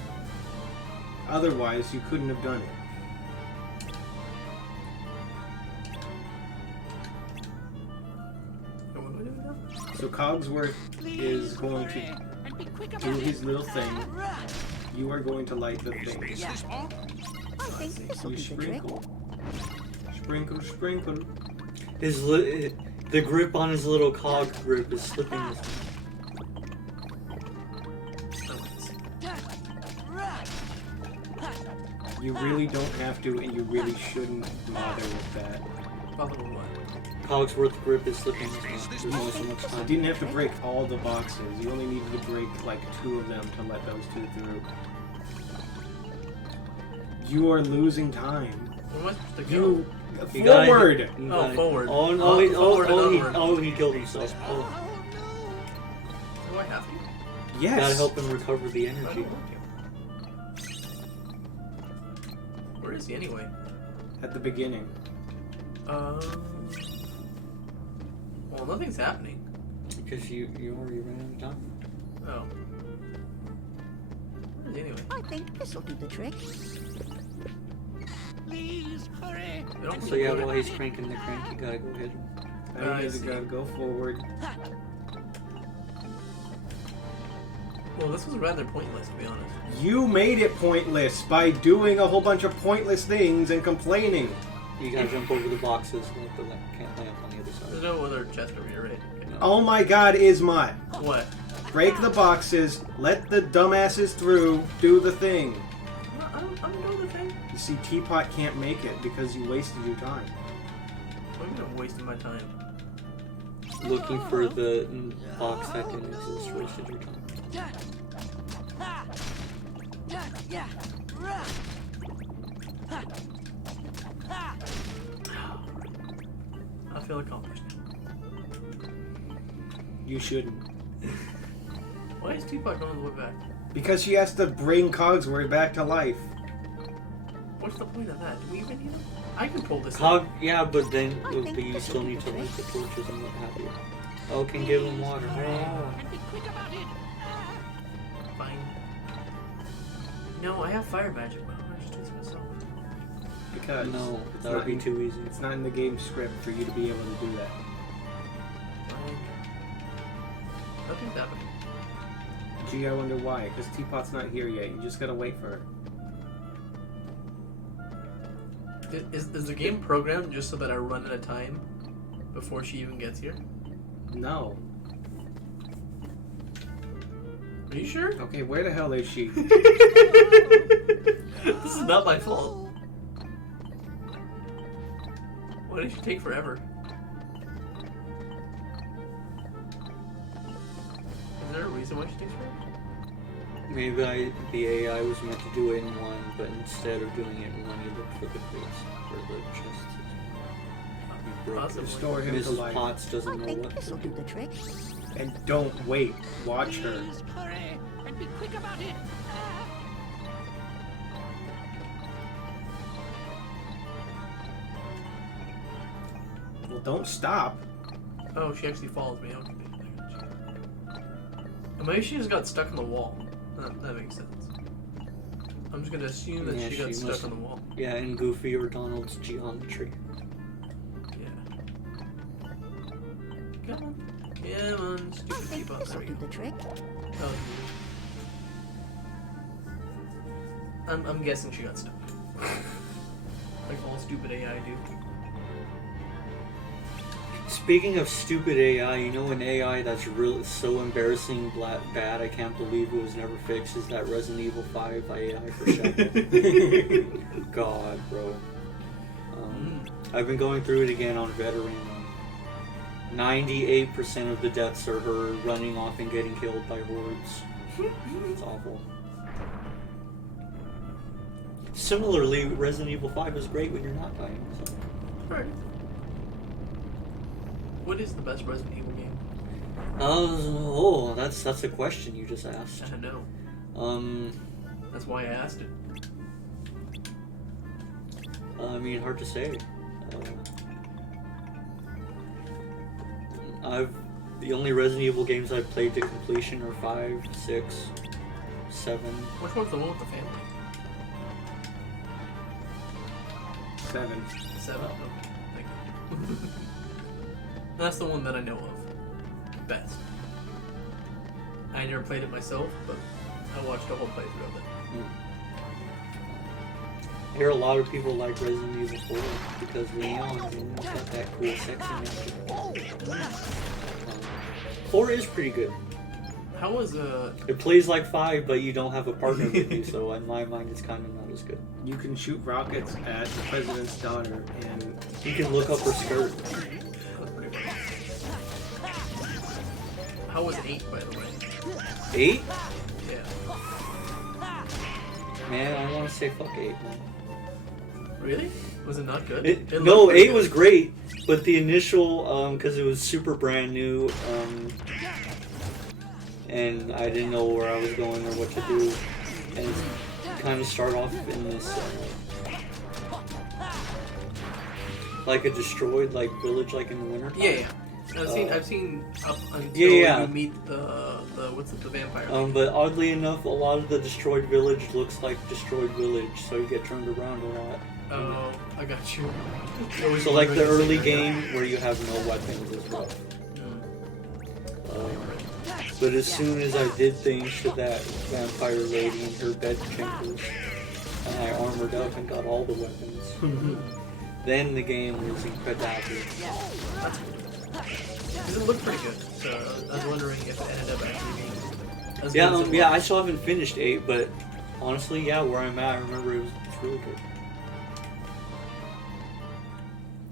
Otherwise, you couldn't have done it. So what do I do now? So Cogsworth is going to And be quick do about it. his little thing. You are going to light the Is thing. this this one? I think this will You be the trick. sprinkle. Sprinkle, sprinkle. The grip on his little cog grip is slipping. This You really don't have to, and you really shouldn't bother with that. Bother with what? Cogsworth grip is slipping. There's only so much You time. didn't have to break all the boxes. You only needed to break like 2 of them to let those 2 through. You are losing time. Where am I supposed to go? You You gotta- forward. you Oh, gotta- forward. Oh no! Oh, forward and he, onward. he killed himself. Oh, Do I have to? Yes. gotta help him recover the I don't energy. want to. Where is he anyway? At the beginning. Well, nothing's happening. Because you already ran out of time. Oh. Where is he anyway? I think this will do the trick. Please, hurry. They don't So yeah, while he's cranking the crank, you gotta go hit him. Now I you guys see. gotta go forward. Well, this was rather pointless, to be honest. You made it pointless by doing a whole bunch of pointless things and complaining. You gotta jump over the boxes and let the can't lamp on the other There's side. no other chest over here, right? Okay. Oh my god, Ismot. What? Break the boxes, let the dumbasses through, do the thing. I'm doing the thing. You see, Teapot can't make it because you wasted your time. I'm wasting my time. Looking for the box that didn't exist wasted your time. I feel accomplished. You shouldn't. Why is Teapot going all the way back? Because she has to bring Cogsworth back to life. What's the point of that? Do we even need them? I can pull this Cog, up. yeah, but then I think you this still will need to be light the trick. torches and what have you. Oh, can give him water. Oh. And be quick about it. Fine. No, I have fire magic. Why don't I just do this myself? Because No, it's that would not be in- too easy. It's not in the game script for you to be able to do that. Fine. Nothing's happening. Gee, I wonder why. Because Teapot's not here yet. You just gotta wait for her. Is the game programmed just so that I run out of time before she even gets here? No. Are you sure? Okay, where the hell is she? This is not my fault. Why did she take forever? Is there a reason why she takes forever? Maybe the AI was meant to do it in one, but instead of doing it in one, you look for the crates, for the chests. You broke Possibly. it. Restore him to Mrs. life. Potts I doesn't know think what this to will do do. the trick. And don't wait. Watch her. Please hurry and be quick about it. Well, don't stop. Oh, she actually follows me. Okay, I got you. Maybe she just got stuck on the wall. That makes sense. I'm just gonna assume that Yeah, she got she stuck must- on the wall. Yeah, in Goofy or Donald's geometry. Yeah. Come on. Come on, I stupid think Teapot. this There will we do go. the trick. Oh, I'm guessing she got stuck. Like all stupid AI do. Speaking of stupid AI, you know an AI that's really so embarrassing bad I can't believe it was never fixed is that Resident Evil 5 AI for Shadow. God, bro. I've been going through it again on Veteran. 98% of the deaths are her running off and getting killed by hordes. It's awful. Similarly, Resident Evil 5 is great when you're not dying. So. Right. What is the best Resident Evil game? That's a question you just asked. I don't know. That's why I asked it. I mean, hard to say. The only Resident Evil games I've played to completion are 5, 6, 7. Which one's the one with the family? 7. 7. Okay, thank you. That's the one that I know of. Best. I never played it myself, but I watched a whole playthrough of it. I hear a lot of people like Resident Evil 4 because Leon got that cool sexy nature. 4 is pretty good. How was It plays like 5, but you don't have a partner with you, so in my mind it's kind of not as good. You can shoot rockets at the president's daughter, and You can look up her skirt. How was 8, by the way? 8? Yeah. Man, I want to say fuck 8. Man. Really? Was it not good? No, looked pretty 8 was good. great, but the initial, because it was super brand new, and I didn't know where I was going or what to do, and kind of start off in this, like a destroyed village, like in the winter. Yeah. I've seen up until Yeah. you meet the the vampire. But oddly enough, a lot of the destroyed village looks like destroyed village, so you get turned around a lot. Oh, I got you. So like the early game where you have no weapons as well. But as soon as I did things to that vampire lady in her bed chambers, and I armored up and got all the weapons, then the game was incredible. Because it looked pretty good, so I was wondering if it ended up actually being as good Yeah, as it yeah, I was. still haven't finished 8, but honestly, yeah, where I'm at, I remember it's really good.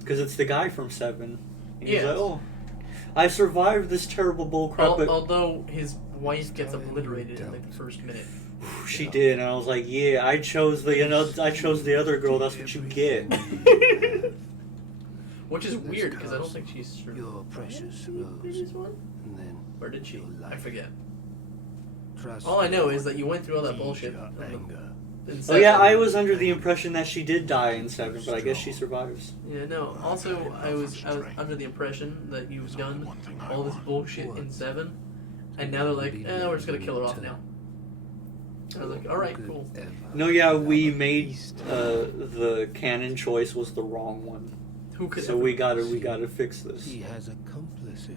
Because it's the guy from 7. And he's Yeah. like, oh, I survived this terrible bullcrap, but Although his wife gets obliterated in like the first minute. she did, and I was like, yeah, I chose the other girl. That's what you get. Which is weird because I don't think she's survived Your precious the rose. previous one. And then Or did she? I forget. trust All I know me, is that you went through all that ease bullshit. your anger. in Oh yeah, 7. I was under the impression that she did die in 7, but I guess she survives. Yeah, no. Also, I was under the impression that you've done all this bullshit in 7, and now they're like, we're just gonna kill her off now. I was like, all right, cool. No, yeah, we made the canon choice was the wrong one, Who could? so ever- we gotta fix this. He has accomplices.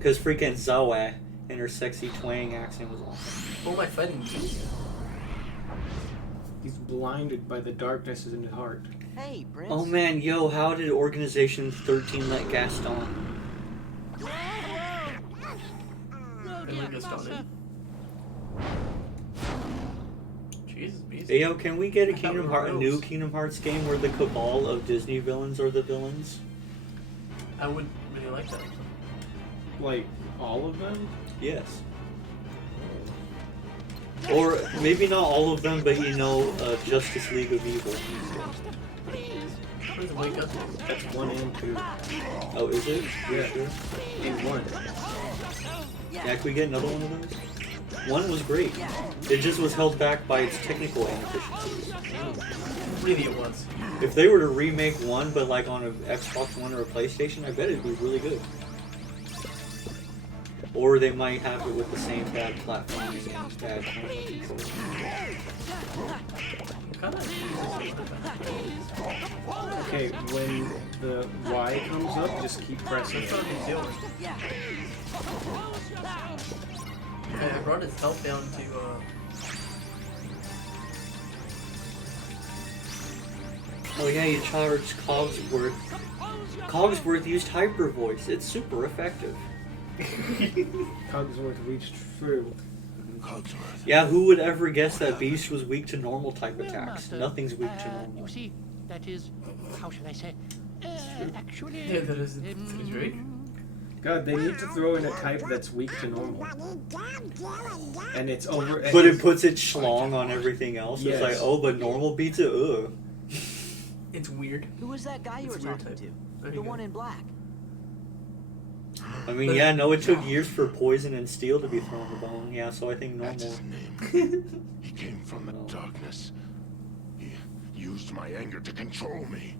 Cause freaking Zoe and her sexy twang accent was awesome. Who am I fighting? He's blinded by the darkness in his heart. Hey, Prince. Oh man, yo, how did Organization 13 let Gaston? And like Gaston. Jesus, beast. Hey, yo, can we get I thought we were a new rogues. Kingdom Hearts game where the cabal of Disney villains are the villains? I would really like that. Like, all of them? Yes. Or maybe not all of them, but Justice League of Evil. Where's the wake up? That's 1 and 2. Oh, is it? Yeah. Sure. In 1. Yeah, can we get another one of those? 1 was great. It just was held back by its technical inefficiencies. Really, it was. If they were to remake 1, but like on an Xbox One or a PlayStation, I bet it'd be really good. Or they might have it with the same bad platforming and bad control. Kind of. Okay, when the Y comes up, just keep pressing That's what it. he's doing. Okay, I brought his health down to. Oh yeah, you charged Cogsworth. Cogsworth used Hyper Voice. It's super effective. Cogsworth reached through. Yeah, who would ever guess that Beast was weak to normal type attacks? Nothing's weak to normal. You see, that is, how should I say? Actually, Yeah, that is pretty great. God, they need to throw in a type that's weak to normal. And it's over. But it puts its schlong on everything else. Yes. It's like, oh, but normal beats it, ugh. It's weird. Who was that guy you It's were weird talking type. to? There The you one go. in black. I mean, yeah, no, it took years for poison and steel to be thrown to bone. Yeah, so I think That's normal. his name. He came from the No. darkness. He used my anger to control me.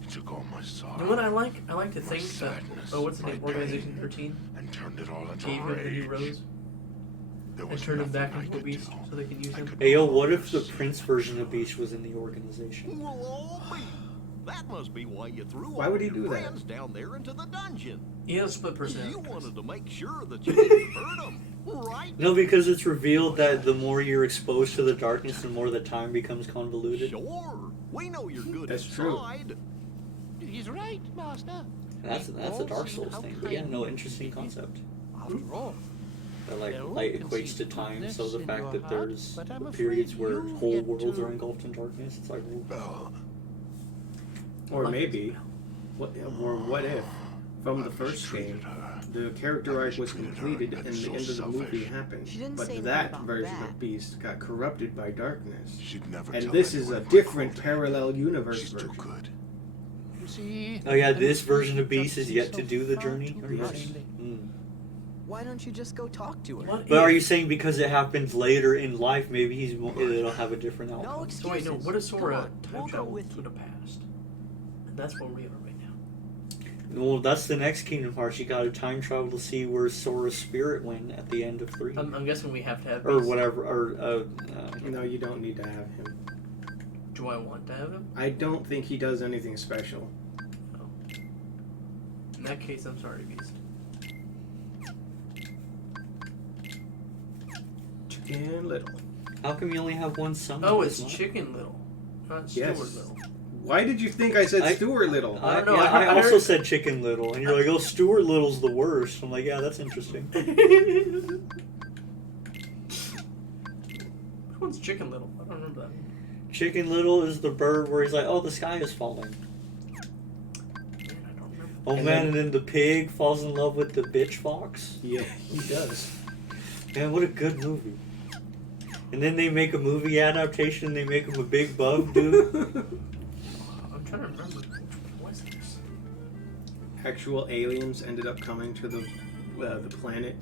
He took all my sorrow. You know what I like? I like to my think that. sadness, Oh, what's the my name? Organization pain, 13 and turned it all into gave him the new rage. rose There and was turned him back nothing I into a could beast do. so they can use I him. could Hey, yo, no what longer if the see Prince version of Beast was in the organization? Well, all me. That must be why you threw Why all would he your do that? friends down there into the dungeon. He has a split You personality. wanted to make sure that you didn't hurt them, right? No, because it's revealed that the more you're exposed to the darkness, the more the time becomes convoluted. Sure. We know you're good That's true. inside. he's right, Master. That's a Dark Souls thing, but yeah, no, interesting concept. After all, That like There light can equates see to time, darkness so the in fact your that heart, there's but I'm periods afraid where you've whole yet worlds to- are engulfed in darkness, it's like, ooh. Belle, Or maybe, what if, from the first game, the character arc was completed and the end of the movie happened, She didn't say but anything that about version that. of Beast got corrupted by darkness. she'd never And tell this is a anyone my different code. parallel universe She's too version. good. you see. Oh yeah, I'm this afraid version of you've Beast just is yet been to so do the far journey? too Are you Yes. blindly. Why don't you just go talk to her? What But are if- you saying because it happens later in life, maybe it'll have a different No outcome? excuses. So wait, no. What if Come Sora on, time we'll go traveled with to you. the past? And that's where we are right now. Well, that's the next Kingdom Hearts. You gotta time travel to see where Sora's spirit went at the end of 3. I'm guessing we have to have. Or Beast. whatever, or, No, you don't need to have him. Do I want to have him? I don't think he does anything special. In that case, I'm sorry, Beast. Chicken Little. How come you only have one son? Oh, it's Chicken Little, not Stuart Yes. Little. Why did you think I said Stuart Little? I don't know, I I heard- also said Chicken Little, and you're like, oh, Stuart Little's the worst. I'm like, yeah, that's interesting. Which one's Chicken Little? I don't remember that. Chicken Little is the bird where he's like, oh, the sky is falling. Man, I don't remember. Oh man, and then the pig falls in love with the bitch fox. Yeah, he does. Man, what a good movie. And then they make a movie adaptation and they make him a big buff dude. I'm trying to remember. Which one was this? Actual aliens ended up coming to the planet.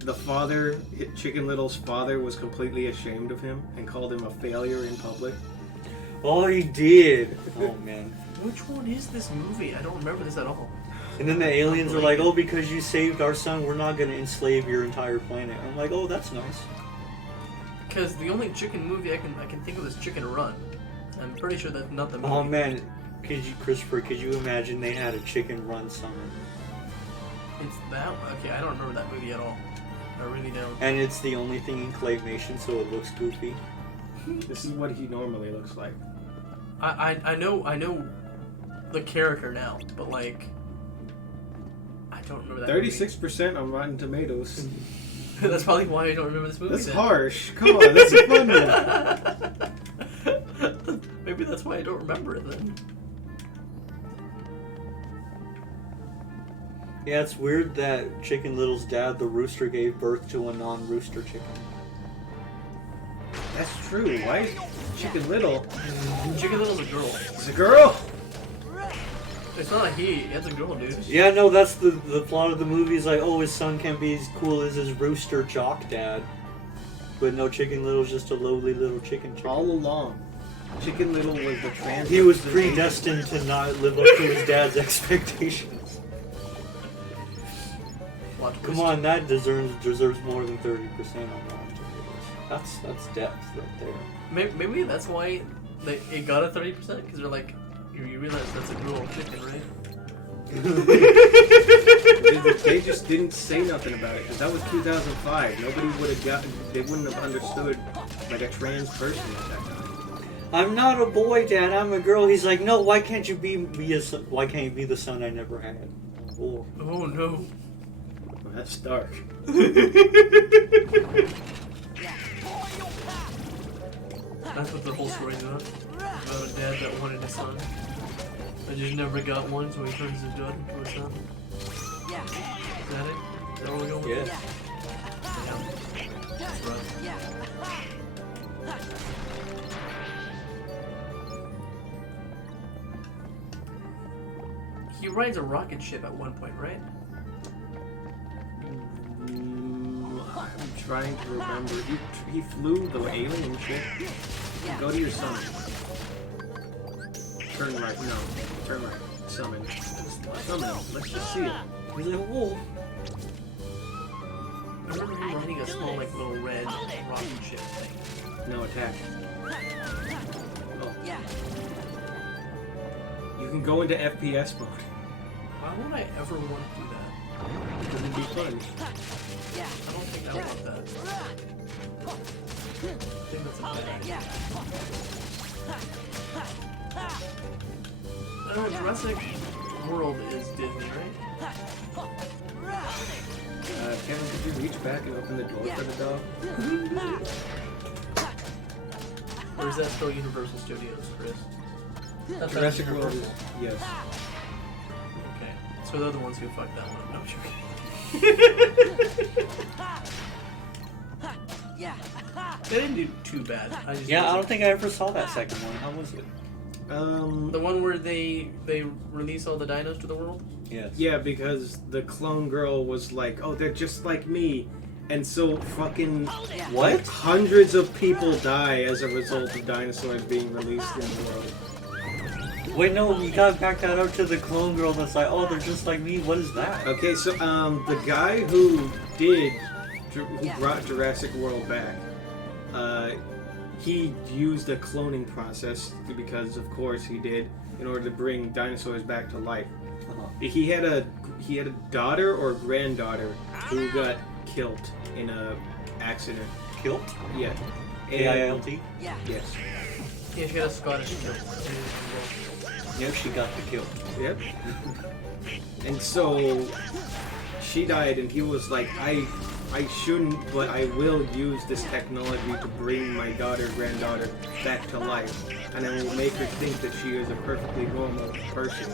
The father, Chicken Little's father, was completely ashamed of him and called him a failure in public. Oh, he did. Oh man. Which one is this movie? I don't remember this at all. And then the aliens are like, oh, because you saved our son, we're not going to enslave your entire planet. I'm like, oh, that's nice. Because the only chicken movie I can think of is Chicken Run. I'm pretty sure that's not the movie. Oh man, Christopher, could you imagine they had a chicken run summon? It's that one? Okay, I don't remember that movie at all. I really don't. And it's the only thing in claymation, so it looks goofy. This is what he normally looks like. I know the character now, but like I don't remember that. 36% on Rotten Tomatoes. Movie. That's probably why I don't remember this movie. That's then. harsh. Come on, that's a fun one. Maybe that's why I don't remember it then. Yeah, it's weird that Chicken Little's dad, the rooster, gave birth to a non-rooster chicken. That's true. Why is Chicken Little? Chicken Little's a girl. It's a girl. It's not a he. It's a girl, dude. Yeah, no, that's the plot of the movie is like, oh, his son can't be as cool as his rooster jock dad. But no, Chicken Little's just a lowly little chicken. All along, Chicken Little was the trans. He was predestined to not live up to his dad's expectations. Come on, that deserves more than 30% on Rotten Tomatoes. That's depth right there. Maybe that's why it got a 30%, because they're like, you realize that's a girl chicken, right? They just didn't say nothing about it because that was 2005. Nobody would have gotten. They wouldn't have understood like a trans person at that time. I'm not a boy, Dad. I'm a girl. He's like, no. Why can't you be a son? Why can't you be the son I never had? Oh, Oh no. Well, that's dark. That's what the whole story's about. About a dad that wanted a son. And just never got one, so he turns his daughter into a son. Yeah. Is that it? Is that where we're going? yeah. Damn. That's rough. Yeah. He rides a rocket ship at one point, right? I'm trying to remember. He flew the alien ship. Go to your summon. Turn right. No. Turn right. Summon. Summon. Let's just see it. He's like, whoa. I remember him riding a small, like, little red rocket ship thing. No attack. Oh. Yeah. You can go into FPS mode. Why would I ever want to do that? Because it'd be fun. Yeah. I don't think I want that. I think that's a bad idea. Yeah. Jurassic World is Disney, right? Kevin, could you reach back and open the door for the dog? Or is that still Universal Studios, Chris? That's Jurassic World Universal. is, yes. Okay, so they're the ones who fucked that one up. No, I'm joking. Yeah. They didn't do too bad. Yeah, I don't think I ever saw that second one. How was it? The one where they release all the dinos to the world? Yes. Yeah, because the clone girl was like, oh, they're just like me. And so fucking What? hundreds of people die as a result of dinosaurs being released in the world. Wait, no, you gotta back that up to the clone girl that's like, oh, they're just like me. What is that? Okay, so the guy who brought Jurassic World back, he used a cloning process because, of course, he did in order to bring dinosaurs back to life. He had a he had a daughter or granddaughter who got killed in a accident. Kilt? Yeah. A-I-L-T? Yeah. Yes. Yeah, she had a Scottish kilt. Yep, she got the kill. Yep. And so she died, and he was like, I shouldn't, but I will use this technology to bring my daughter, granddaughter back to life, and I will make her think that she is a perfectly normal person.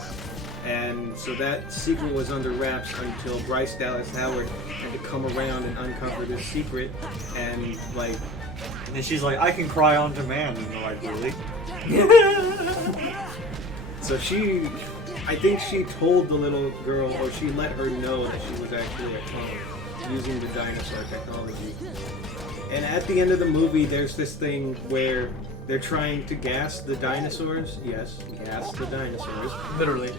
And so that secret was under wraps until Bryce Dallas Howard had to come around and uncover this secret, and like. And then she's like, I can cry on demand. And they're like, really? So I think she told the little girl, or she let her know that she was actually a clone, using the dinosaur technology. And at the end of the movie, there's this thing where they're trying to gas the dinosaurs. Yes, gas the dinosaurs. Literally.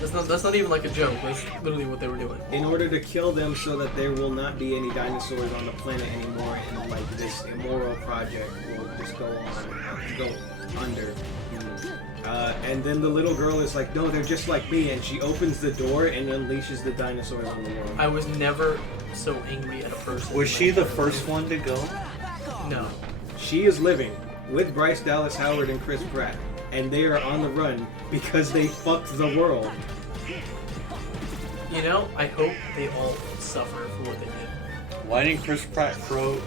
That's not even like a joke. That's literally what they were doing. In order to kill them so that there will not be any dinosaurs on the planet anymore, and like this immoral project will just go on, go under. And then the little girl is like, no, they're just like me, and she opens the door and unleashes the dinosaurs on the world. I was never so angry at a person. Was she the first one to go? No. She is living with Bryce Dallas Howard and Chris Pratt, and they are on the run because they fucked the world. You know, I hope they all suffer for what they did. Why didn't Chris Pratt throw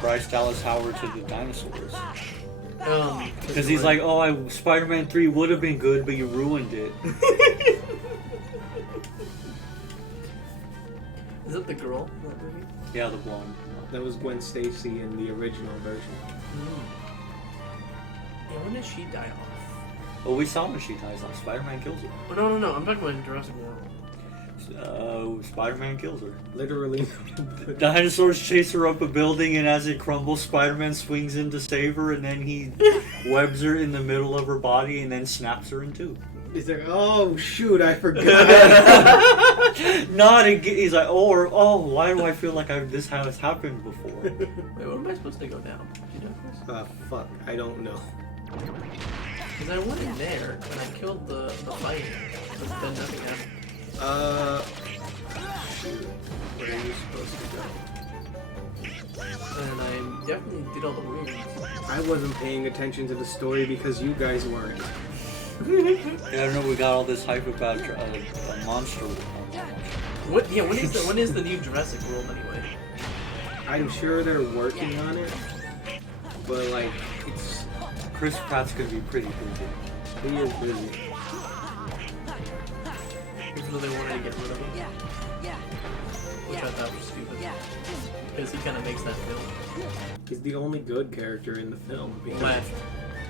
Bryce Dallas Howard to the dinosaurs? Because he's like, oh, Spider-Man 3 would have been good, but you ruined it. Is that the girl in that movie? Yeah, the blonde. That was Gwen Stacy in the original version. Yeah, when does she die off? Well, we saw when she dies off. Spider-Man kills her. Oh, no. I'm talking about Jurassic World. Spider-Man kills her. Literally. Dinosaurs chase her up a building, and as it crumbles, Spider-Man swings in to save her, and then he webs her in the middle of her body, and then snaps her in two. He's like, oh shoot, I forgot. Not again. He's like, why do I feel like this has happened before? Wait, what am I supposed to go down? You know, Chris? Fuck, I don't know. Because I went in there, and I killed the fight, but then nothing happened. Shoot. Where are you supposed to go? And I definitely did all the rooms. I wasn't paying attention to the story because you guys weren't. Yeah, I don't know. We got all this hype about a monster. What? Yeah, when is the new Jurassic World anyway? I'm sure they're working on it, but like, it's Chris Pratt's gonna be pretty busy. he is busy. Even though they wanted to get rid of him, Yeah. which I thought was stupid. Because he kind of makes that film. He's the only good character in the film. Because Left,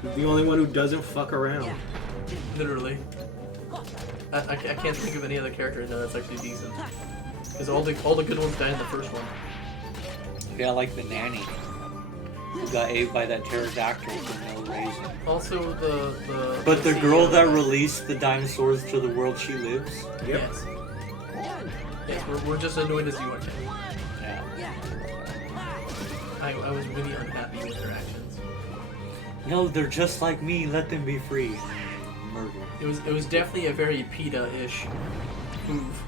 he's the only one who doesn't fuck around. literally. I can't think of any other character in there that's actually decent. Because all the good ones died in the first one. Yeah, like the nanny. Who got ate by that pterodactyl for no reason. Also the. But the girl that released the dinosaurs to the world she lives. Yep. Yes. Yes, we're just annoyed as you are, Kenny. Yeah. I was really unhappy with her actions. No, they're just like me. Let them be free. Murder. It was definitely a very PETA-ish move.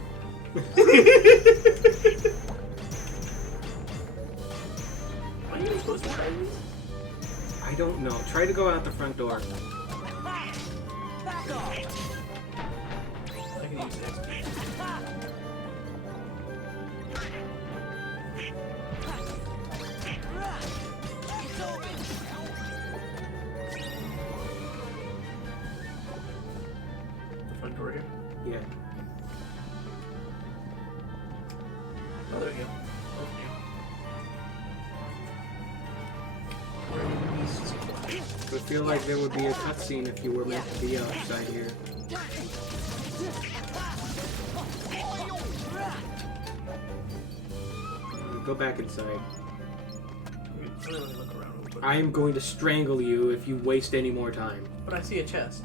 Why are you supposed to try these? I don't know. Try to go out the front door. I can use this. The front door here? Yeah. Oh, there we go. I feel like there would be a cutscene if you were meant to be outside here. Go back inside. I don't really look around, but I am going to strangle you if you waste any more time. I see a chest.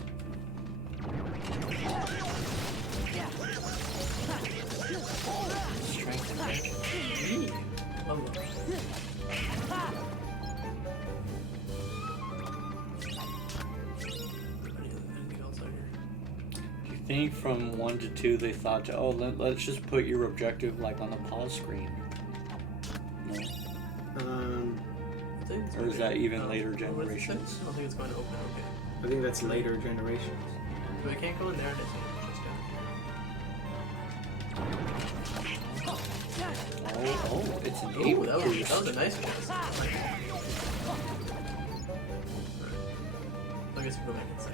Yee. Oh. Anything else out here? Do you think from 1 to 2 they thought, let's just put your objective like on the pause screen. No. I think it's Or is that even later what does it say? generations? I don't think it's going to open. Okay. I think that's later generations. But we can't go in there. Just Oh, it's an Ooh, ape that was boost. a nice chest. Alright. I guess we'll go back inside.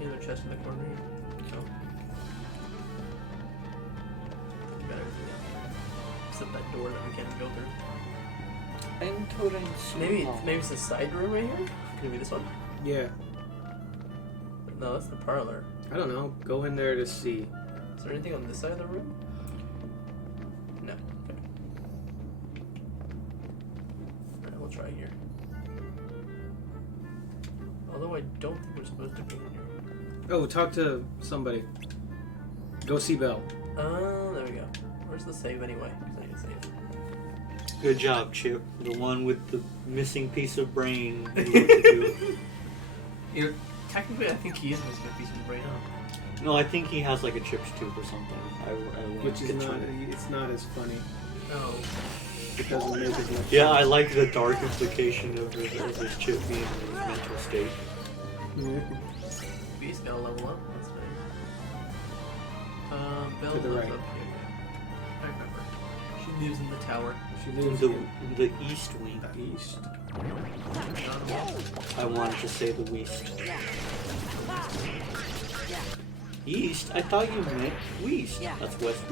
Any other chest in the corner here? No. You got everything else. Except that door that we can't go through. Maybe it's the side room right here? Could it be this one? Yeah. No, that's the parlor. I don't know. Go in there to see. Is there anything on this side of the room? No. Okay. Alright, we'll try here. Although I don't think we're supposed to be in here. Oh, talk to somebody. Go see Belle. Oh, there we go. Where's the save anyway? 'Cause I need to save. Good job, Chip. The one with the missing piece of brain. knew what to do. You know, technically, I think he is missing a piece of his brain, huh? No, I think he has like a chips tube or something. I Which is not. control. It's not as funny. No. It doesn't make as much. Yeah, I like the dark implication of his chip being in his mental state. Beast gotta level up. That's nice. Belle To the lives right. up here. I remember. She lives in the tower. She In lives the, in in the east wing. the east. I wanted to say the west. East? I thought you meant west. That's west.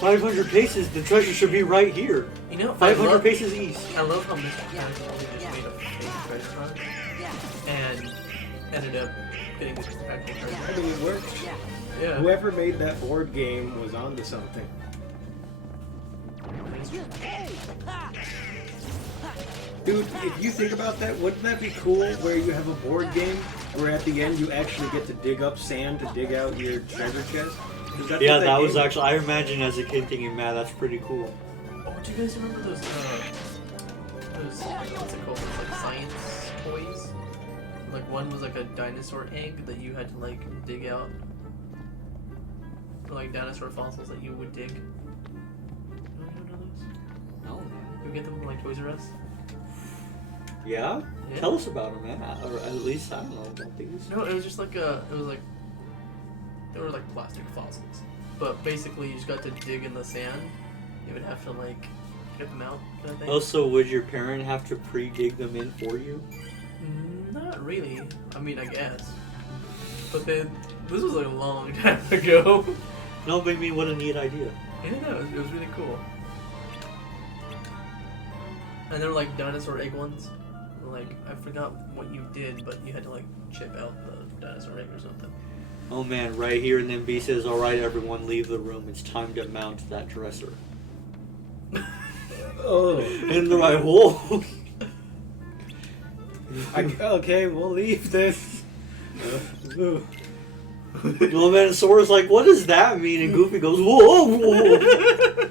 500 paces, the treasure should be right here. You know, 500 paces east. I love how Mr. Johnson only just made a fake treasure hunt and ended up getting the actual I treasure. mean, it works. Yeah. Whoever made that board game was onto something. Dude, if you think about that, wouldn't that be cool where you have a board game where at the end you actually get to dig up sand to dig out your treasure chest? Yeah, that was actually, I imagine as a kid thinking, man, that's pretty cool. Oh, do you guys remember those, what's it called, those, like, science toys? Like, one was, like, a dinosaur egg that you had to, like, dig out. Or, like, dinosaur fossils that you would dig. You don't know those? No. You get them from, like, Toys R Us? Yeah? Yeah. Tell us about them, man. Or at least, I don't know about these. No, it was just like they were like plastic fossils. But basically, you just got to dig in the sand. You would have to, like, get them out, kind of thing. Also, would your parent have to pre-dig them in for you? Not really. I mean, I guess. But then, this was like a long time ago. No, but I mean, what a neat idea. Yeah, no, it was really cool. And there were like dinosaur egg ones. Like, I forgot what you did, but you had to like chip out the dinosaur egg or something. Oh man, right here, and then B says, alright everyone, leave the room. It's time to mount that dresser. Oh. In the right hole. Okay, we'll leave this. Well, man, Sora's like, what does that mean? And Goofy goes, whoa, whoa.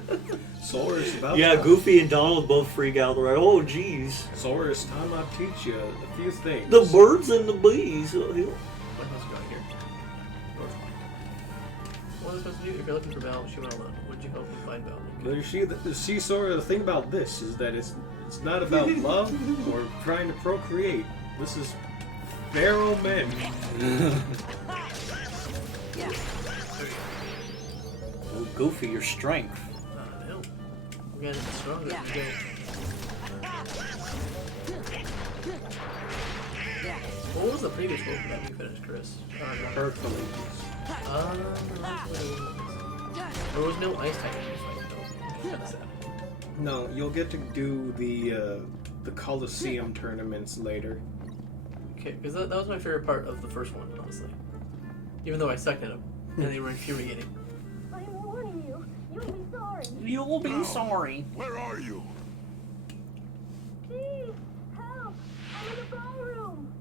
Sora's about Yeah, time. Goofy and Donald both freak out. They're like, oh, jeez. Sora's time I'll teach you a few things. The birds and the bees. What am I supposed to go here? North. What am I supposed to do? If you're looking for Belle, she went alone. Would you help me find Belle? See, Sora, the thing about this is that it's not about love or trying to procreate. This is feral men. Oh, Goofy, your strength. No. We're getting stronger. Yeah. What was the previous book that we finished, Chris? Hercules. There was no ice type in this fight, though. Kinda sad. No, you'll get to do the Colosseum tournaments later. Okay, because that was my favorite part of the first one, honestly. Even though I sucked at them, and they were infuriating. I am warning you. You'll be sorry. You'll be sorry. Where are you? Please, help! I'm in the ballroom.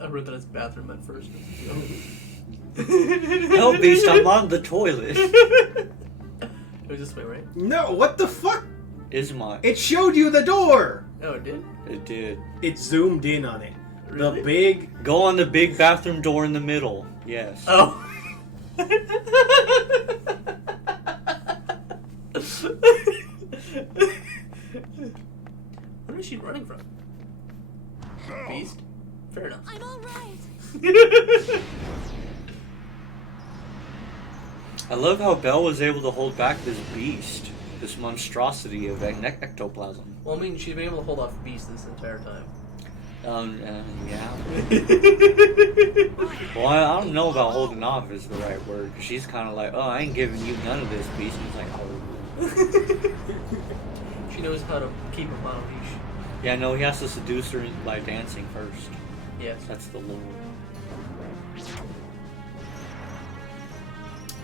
I wrote that as bathroom at first. No, Beast, I'm on the toilet. It was this way, right? No, what the fuck? Is my. It showed you the door! Oh, it did? It did. It zoomed in on it. Really? The big. Go on the big bathroom door in the middle. Yes. Oh. Where is she running from? Beast? Fair enough. I'm all right. I love how Belle was able to hold back this beast, this monstrosity of ectoplasm. Well, I mean, she's been able to hold off Beast this entire time. Yeah. Well, I don't know about holding off is the right word, because she's kind of like, oh, I ain't giving you none of this, beast. And he's like, oh. She knows how to keep him on a leash. Yeah, no, he has to seduce her by dancing first. Yes. That's the lure.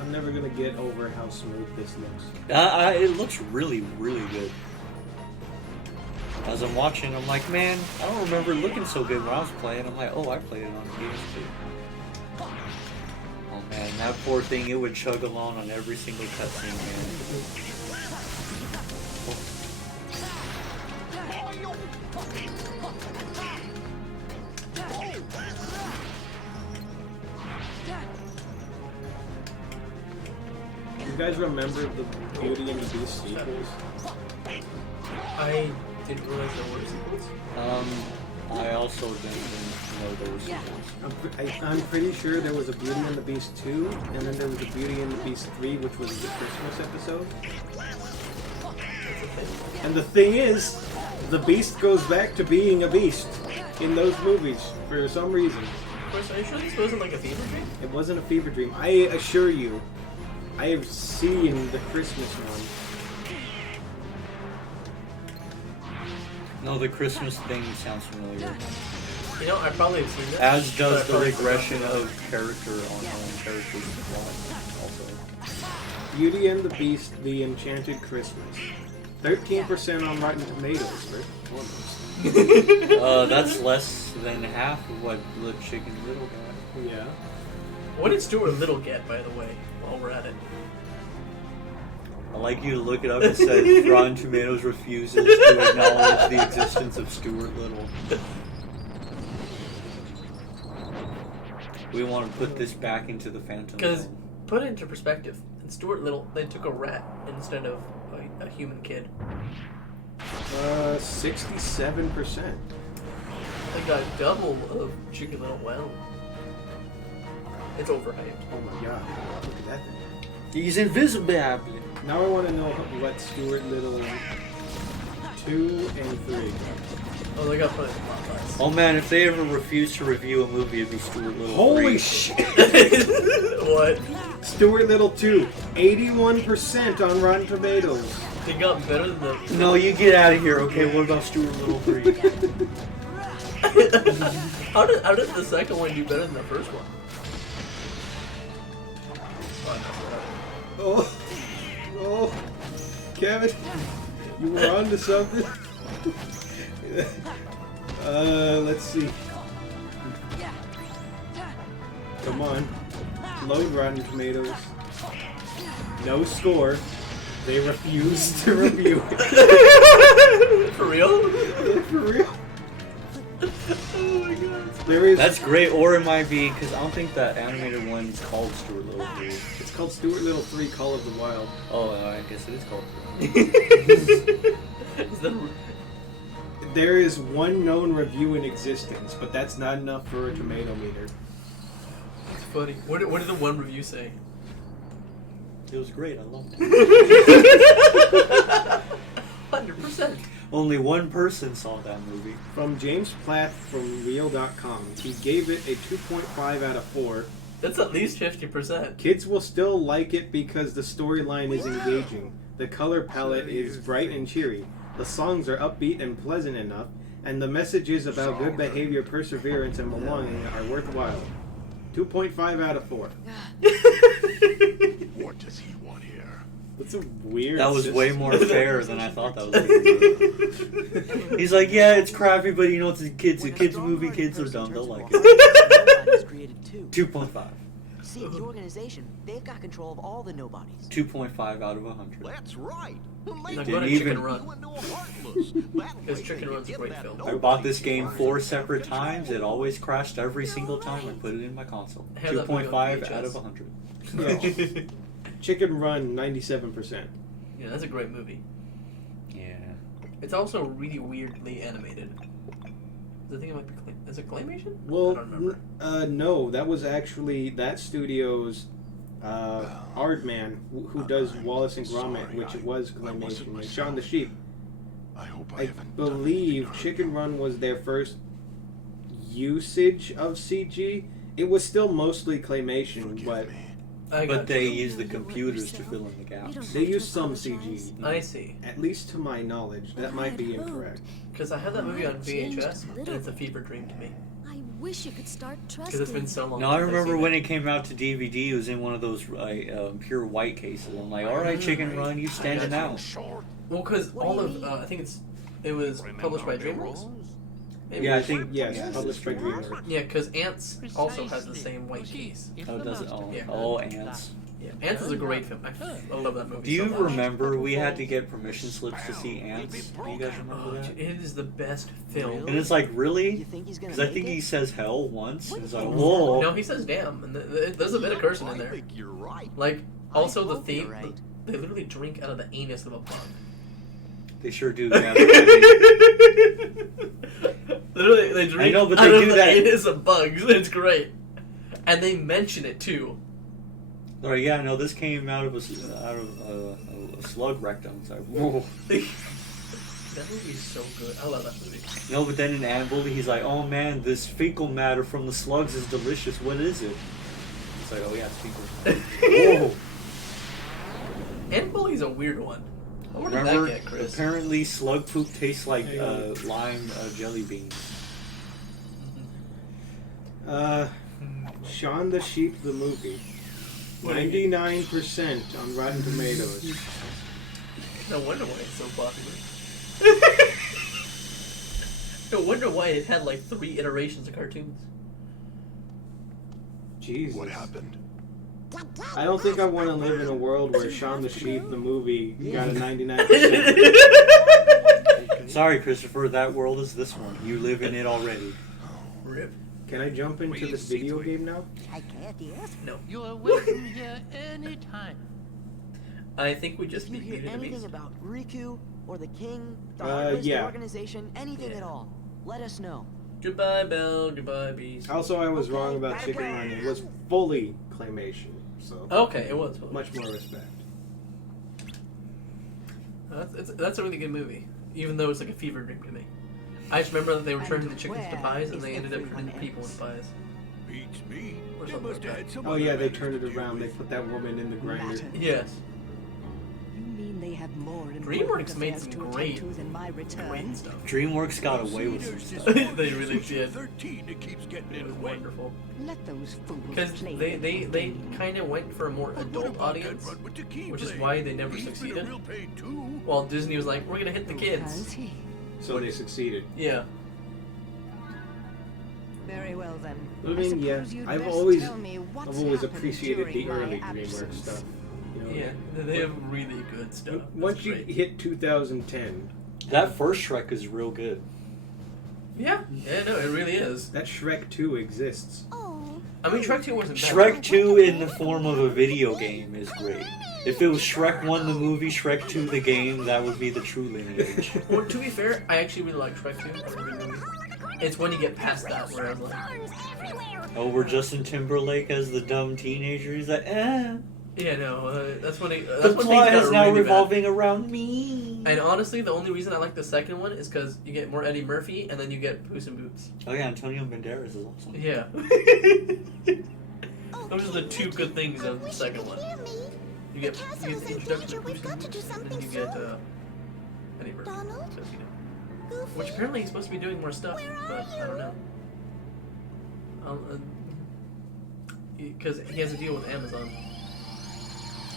I'm never gonna get over how smooth this looks. It looks really, really good. As I'm watching, I'm like, man, I don't remember it looking so good when I was playing. I'm like, oh, I played it on PS2. Oh man, that poor thing, it would chug along on every single cutscene, man. You guys remember the Beauty and the Beast sequels? I didn't realize there were sequels. I also didn't know there were sequels. I'm pretty sure there was a Beauty and the Beast 2, and then there was a Beauty and the Beast 3, which was the Christmas episode. And the thing is, the Beast goes back to being a beast in those movies for some reason. Of course, are you sure this wasn't like a fever dream? It wasn't a fever dream. I assure you, I have seen the Christmas one. No, the Christmas thing sounds familiar. You know, I probably have seen this. As but does I the probably regression forgot. of character on characters also. Beauty and the Beast, The Enchanted Christmas. 13% on Rotten Tomatoes, right? Almost. That's less than half of what the Chicken Little got. Yeah. What did Stuart Little get, by the way, while we're at it? I'd like you to look it up. It says Rotten Tomatoes refuses to acknowledge the existence of Stuart Little. We want to put this back into the Phantom Because, Zone. put it into perspective, in Stuart Little, they took a rat instead of a human kid. 67%. They got double of Chicken Little. Well, it's overhyped. Oh my god. Look at that thing. He's invisible. Now I want to know what Stuart Little 2 and 3. Oh, they got put in lot less. Oh man, if they ever refuse to review a movie, it'd be Stuart Little. Holy 3. shit! What? Stuart Little 2, 81% on Rotten Tomatoes. They got better than the... No, you get out of here. Okay, what about Stuart Little 3? How did the second one do better than the first one? Oh, oh, Kevin, you were on to something. Let's see. Come on, load Rotten Tomatoes. No score. They refuse to review it. For real? For real. Oh my god. There is. That's great, or it might be because I don't think that animated one's called Stuart Little 3. It's called Stuart Little 3: Call of the Wild. Oh, I guess it is called. Is that... There is one known review in existence, but that's not enough for a tomato meter. It's funny. What did the one review say? It was great. I loved it. 100%. Only one person saw that movie. From James Platt from Real.com, he gave it a 2.5 out of 4. That's at least 50%. Kids will still like it because the storyline is engaging. The color palette is bright and cheery. The songs are upbeat and pleasant enough, and the messages about good behavior, perseverance, and belonging are worthwhile. 2.5 out of 4. What does he want here? That's a weird. That was way system. more fair than I thought that was going to be. He's like, yeah, it's crappy, but you know, it's a kids movie. Kids are dumb. They'll like it. Nobodies created too. 2.5. See, the organization, they've got control of all the nobodies. 2.5 out of 100. That's right. They Like, didn't what a even- Chicken Run. you into a heartless. That way Because they Chicken could Run's a get great that film. I dope bought this they game wanted. 4 separate times. It always crashed every single time I put it in my console. I have that movie on 2.5 out VHS. of 100. Yeah. Chicken Run, 97%. Yeah, that's a great movie. Yeah. It's also really weirdly animated. I think it might be is it claymation? Well, I don't remember. no, that was actually that studio's Aardman, who does Wallace and Gromit, which was claymation, and Shaun the Sheep. I hope I I haven't believe done Chicken Run was their first usage of CG. It was still mostly claymation, Forgive but me. I got But they you. use the computers to fill in the gaps. they use some CG. I see. At least to my knowledge, that might be incorrect. Because I have that movie on VHS, and it's a fever dream to me. I wish you could start trusting. Because it's been so long. No, I since I've remember seen when it. it came out to DVD, it was in one of those pure white cases. I'm like, alright, Chicken Run, you standing out. Well, because What all do you of mean? I think it was published by DreamWorks. Maybe? Yeah, I think. Yes, published by DreamWorks. Yeah, because Ants also has the same white case. Oh, does it? Oh, Yeah. oh, Ants. Yeah, Ants is a great film. I love that movie. Do you so much. remember we had to get permission slips to see Ants? Do you guys remember Oh, that? dude, it is the best film. And it's like, really? You think he's gonna Because I make think it? he says hell once. And it's like, whoa. No, he says damn, and there's a bit of cursing in I there. think you're right. Like, also the hope you're theme, right. they literally drink out of the anus of a bug. They sure do. Yeah. Literally, they drink I know, but out they of do the that. anus of bugs. It's great. And they mention it, too. Or yeah, no, this came out of a slug rectum. It's like, whoa. That movie is so good. I love that movie. No, but then in Ant Bully, he's like, oh man, this fecal matter from the slugs is delicious. What is it? It's like, oh yeah, it's fecal. Whoa. Ant Bully's a weird one. What did Remember, that get, Chris? apparently slug poop tastes like lime jelly beans. Shaun the Sheep, the movie. 99% on Rotten Tomatoes. No wonder why it's so popular. No wonder why it had like 3 iterations of cartoons. Jesus. What happened? I don't think I want to live in a world where Shaun the Sheep, the movie, got a 99%. Sorry, Christopher, that world is this one. You live in it already. Rip. Can I jump into this video game now? I can't, yes. No. You're welcome here anytime. I think we If just you beat hear Beauty and the anything Beast. about Riku or the King, the Heartless, yeah. the organization, anything Yeah. at all, let us know. Goodbye, Belle. Goodbye, Beast. Also, I was wrong about Chicken Run. It was fully claymation, so Okay, it was. much more respect. That's a really good movie, even though it's like a fever dream to me. I just remember that they were turning the chickens to pies, and they ended up turning people into pies. Beats me. Or They something must like have that. had some Oh other yeah, they matters turned to it deal around. They with. put that woman in the grinder. Yes. You mean they have more DreamWorks made some great stuff. DreamWorks got away with some There's stuff. this They really Social did. 13 that keeps getting It in was the way. wonderful. Let those fools Because play they kind of went for a more But what adult about that audience, run with the keyblade? which is why they never He's been a succeeded. real pain too. While Disney was like, we're gonna hit the kids. So they succeeded. Yeah. Very well then. I mean, yeah, I've always appreciated the early DreamWorks stuff. You know, Yeah. They have really good stuff. Once That's you great. hit 2010, That first Shrek is real good. Yeah. Yeah, no, it really is. that Shrek 2 exists. I mean, Shrek 2 wasn't bad. Shrek 2 in the form of a video game is great. If it was Shrek 1 the movie, Shrek 2 the game, that would be the true lineage. Well, to be fair, I actually really like Shrek 2. It's a good movie. It's when you get past that where I'm like, Oh, we're Justin Timberlake as the dumb teenager. He's like, eh. yeah, no, that's when it, The that's when plot things is got now really revolving around me. bad. And honestly, the only reason I like the second one is because you get more Eddie Murphy, and then you get Puss in Boots. Oh yeah, Antonio Banderas is awesome. Yeah. Those are the two good things of the second one. You get the introduction of Puss in Boots, and then you get Eddie Murphy. Because, you know. Which apparently he's supposed to be doing more stuff, but I don't know. Because he has a deal with Amazon.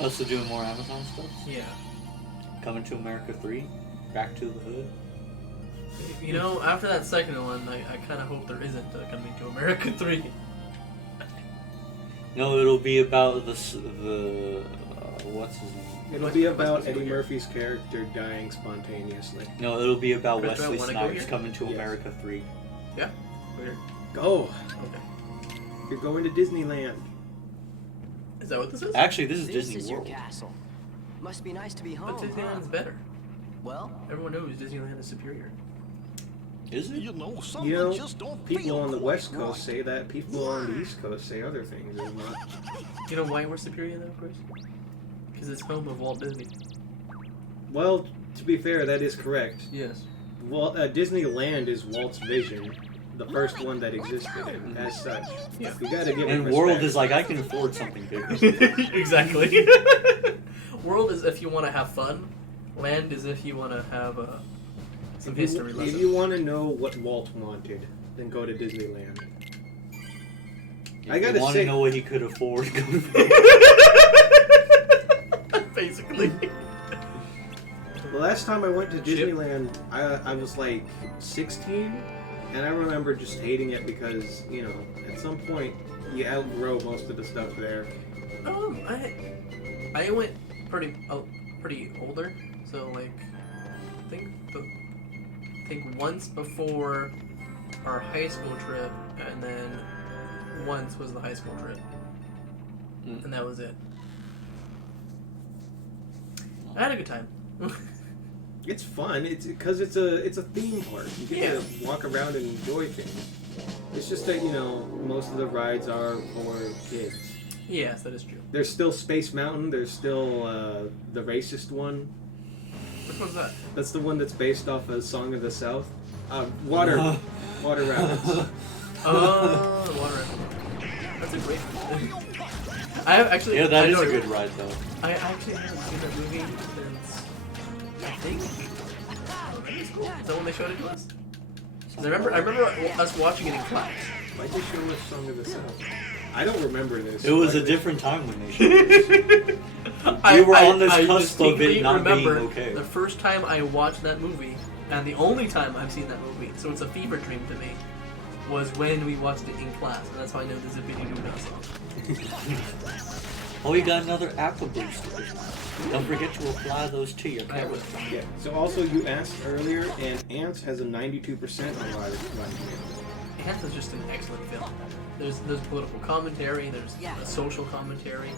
Also doing more Amazon stuff. Yeah. Coming to America 3. Back to the Hood. You know, after that second one, I kind of hope there isn't Coming to America 3. No, it'll be about the what's his name? It'll be about Eddie Murphy's character dying spontaneously. No, it'll be about Chris, do I Wesley wanna go Snipes here? coming to Yes. America 3. Yeah. Weird. Go! Okay. You're going to Disneyland. Is that what this is? Actually, this is This Disney is your World. castle. Must be nice to be home. But Disneyland's huh? better. Well, Everyone knows Disneyland is superior. Is it? You know, something You know, just don't people feel on the quite West Coast right. say that. People on the East Coast say other things. It's not. You know why we're superior though, Chris? Because it's home of Walt Disney. Well, to be fair, that is correct. Yes. Well, Disneyland is Walt's vision, the first one that existed, and as such, Yeah. you gotta give him And World respect. is like, I can afford something bigger. Exactly. World is if you want to have fun. Land is if you want to have some history If lessons. you want to know what Walt wanted, then go to Disneyland. I gotta If you want to say- know what he could afford, go Basically. The last time I went to Chip? Disneyland, I was like 16, and I remember just hating it because, you know, at some point you outgrow most of the stuff there. I went pretty older, so like I think once before our high school trip, and then once was the high school trip, and that was it. I had a good time. It's fun. It's because it's a theme park. You get to walk around and enjoy things. It's just that, you know, most of the rides are for kids. Yes, that is true. There's still Space Mountain. There's still the racist one. Which one's that? That's the one that's based off of Song of the South. Water Rapids. Oh, the water ride. That's a great one. I have actually. Yeah, that I is know- a good ride, though. I actually haven't seen that movie since I think elementary school. Is that when they showed it to us? 'Cause I remember us watching it in class. Why'd they show us Song of the South? I don't remember this. It was Why a did- different time when they showed it. We were on this cusp of it not being remember okay. the first time I watched that movie, and the only time I've seen that movie, so it's a fever dream to me, was when we watched it in class, and that's how I know the Zippity Doo Dah song. Oh, you got another aqua booster. Don't forget to apply those to your I carrots. will. Yeah. So also you asked earlier, and Ants has a 92% on Rotten Tomatoes. Ants is just an excellent film. There's political commentary, there's a social commentary.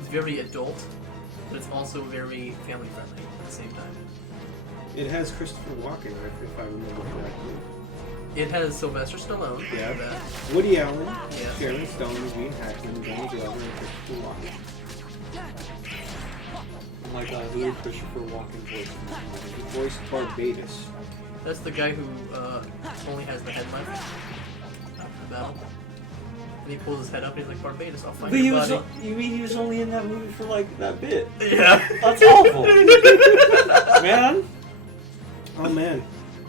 It's very adult, but it's also very family friendly at the same time. It has Christopher Walken, if I remember correctly. It has Sylvester Stallone. Yeah. That. Woody Allen, Yeah. Sharon Stone, Gene Hackman, Danny Glover, and Christopher Walken. Oh my god, who did Christopher Walken voice? He voiced Barbados. That's the guy who only has the headline after the battle. And he pulls his head up and he's like, Barbados, I'll find But he your was, body. you mean he was only in that movie for like that bit? Yeah. That's awful. Man. Oh man,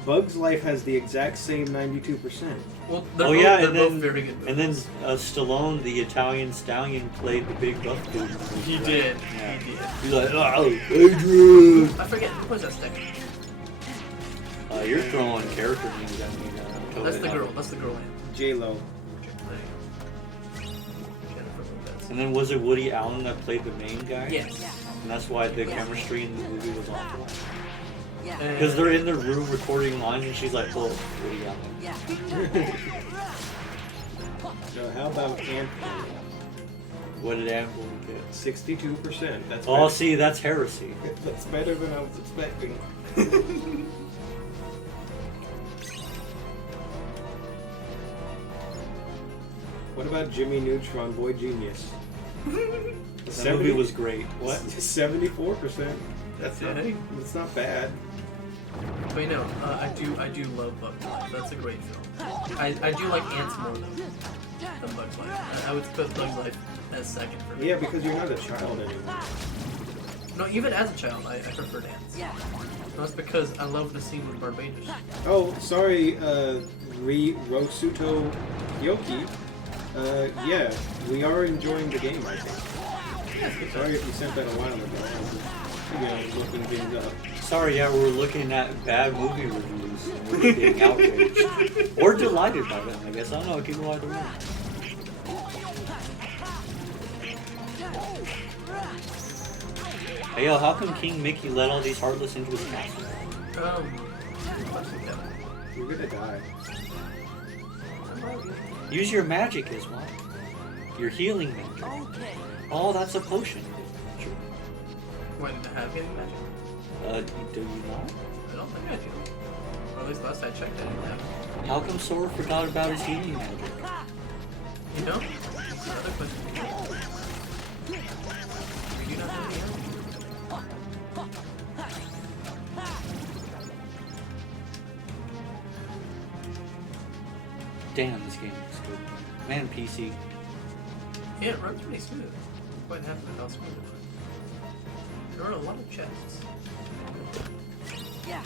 Bug's Life has the exact same 92%. Well, Oh yeah, they're and both then very good and then movies. Stallone, the Italian stallion, played the big buff dude. He did. Yeah. He did. He's like, oh, Adrian. I forget, who was that second? You're throwing character names at me. Totally That's the not. girl. That's the girl name. J-Lo. Jennifer Lopez. And then was it Woody Allen that played the main guy? Yes. And that's why the chemistry in the movie was awful. And- Because they're in the room recording lines, and she's like, "Oh, Woody Allen." So how about Ant-Man? What did Apple get? 62%. That's Oh, better. see, that's heresy. That's better than I was expecting. What about Jimmy Neutron, Boy Genius? That movie was great. What? 74%. That's Dang. not bad. But no, I do love Bug's Life. That's a great film. I do like Ants more than Bug's Life. I would put Bug's Life as second for me. Yeah, because you're not a child anymore. No, even as a child, I preferred Ants. That's because I love the scene with Barbados. Oh, sorry, Rosuto Yoki. Yeah, we are enjoying the game, I think. Sorry if you sent that a while ago. I was looking things up. Sorry, yeah, we're looking at bad movie reviews and we're getting outraged. Or delighted by them, I guess. I don't know, people either way. Hey, yo, how come King Mickey let all these Heartless into his castle? You're gonna die. Use your magic as well. Your healing magic. Okay. Oh, that's a potion. Why did I have healing magic? Do you not? I don't think I do. Or at least last I checked, I didn't have it. How come Sora forgot about his healing magic? You know? That's another question. You do not have any healing? Damn, this game looks good. Man, PC. Yeah, it runs pretty smooth. I'm quite happy with how smooth it runs. There are a lot of chests. Yeah.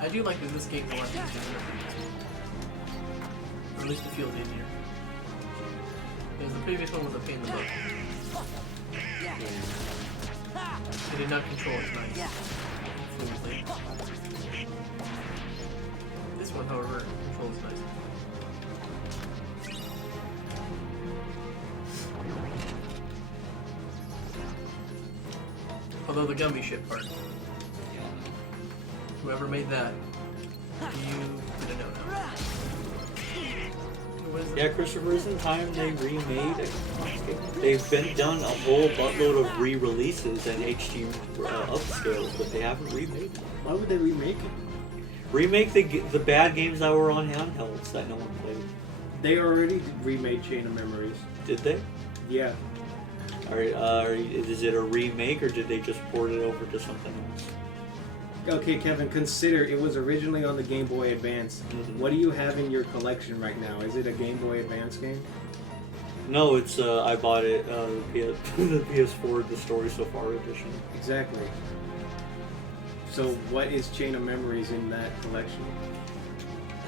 I do like that this game a lot easier than the previous one. Or at least it feels easier. Because the previous one was a pain in the butt. It did not control it nice. Fluently. This one, however, controls nicely. Although the gummy ship part. Whoever made that, you didn't know that. Yeah, Christopher, isn't time they remade it? They've been done a whole buttload of re-releases and HD upscales, but they haven't remade it. Why would they remake it? Remake the bad games that were on handhelds that no one played. They already remade Chain of Memories. Did they? Yeah. Is it a remake or did they just port it over to something else? Okay, Kevin, consider it was originally on the Game Boy Advance. Mm-hmm. What do you have in your collection right now? Is it a Game Boy Advance game? No, it's I bought it the PS4, the Story So Far edition. Exactly. So what is Chain of Memories in that collection?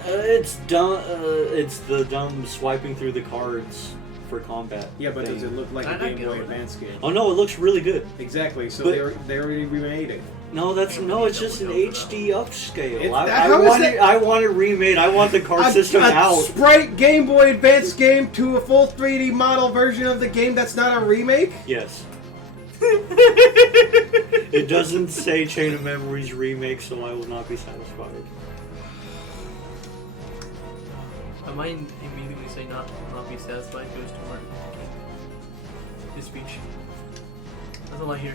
It's dumb. It's the dumb swiping through the cards for combat. Yeah, but thing. does it look like a Game Boy Advance game? Oh no, it looks really good. Exactly. So But- they already remade it. No, it's just an HD upscale. How I is want it remade. I want the card system a out. Sprite Game Boy Advance game to a full 3D model version of the game that's not a remake? Yes. It doesn't say Chain of Memories remake, so I will not be satisfied. My mind immediately say not be satisfied goes to Martin. His speech. That's all I hear.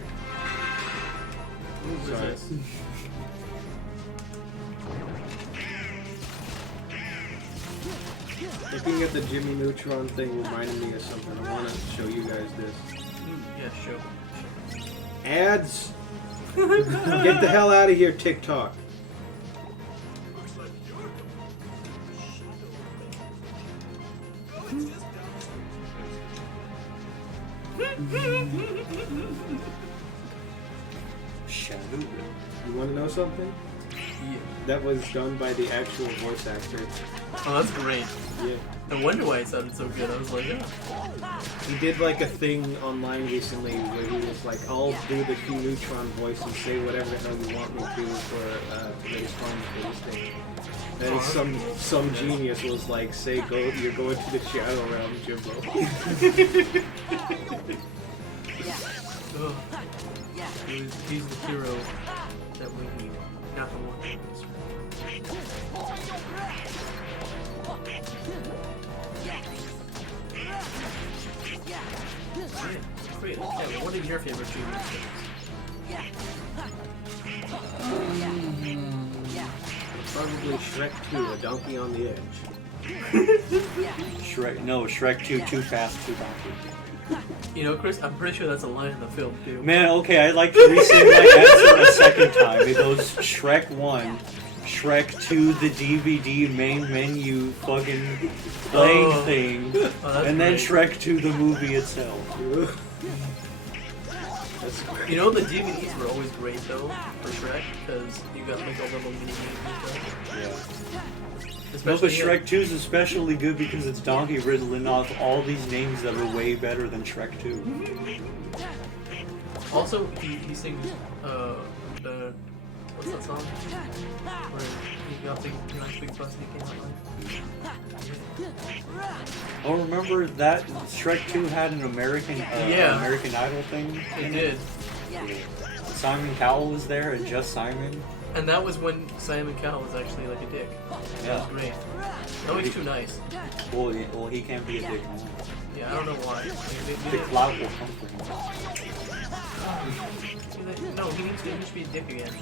What is Sorry. this? Looking at the Jimmy Neutron thing reminded me of something. I want to show you guys this. Yeah, show. Ads! Get the hell out of here, TikTok. Shadow. You want to know something? Yeah. That was done by the actual voice actor. Oh, that's great. Yeah. No wonder why it sounded so good. I was like, yeah. He did like a thing online recently where he was like, I'll do the Q Neutron voice and say whatever the hell you want me to for today's fun for this thing. And some genius was like, say you're going to the Shadow Realm, Jimbo. Oh. He's the hero that we need, not the one. Great. Yeah, what are your favorite Dreamworks games? Probably Shrek 2, A Donkey on the Edge. Shrek 2, Too Fast, Too Donkey. You know, Chris, I'm pretty sure that's a line in the film, too. Man, okay, I'd like to restate my answer a second time. It goes Shrek 1, Shrek 2, the DVD main menu fucking playing thing, and then Shrek 2, the movie itself. You know, the DVDs were always great, though, for Shrek, because you got, like, all the little mini games and stuff. Yeah. No, but Especially Shrek 2 is especially good because it's Donkey riddling off all these names that are way better than Shrek 2. Also, he sings, What's that song? Where he got big, big bus and he came out like. Oh, remember that Shrek 2 had an American American Idol thing? It did. Simon Cowell was there, and just Simon. And that was when Simon Cowell was actually like a dick. Yeah. That was great. No, he's too nice. Well, he can't be a dick now. Yeah, I don't know why. The clout will come for him. No, he needs to be a dick again.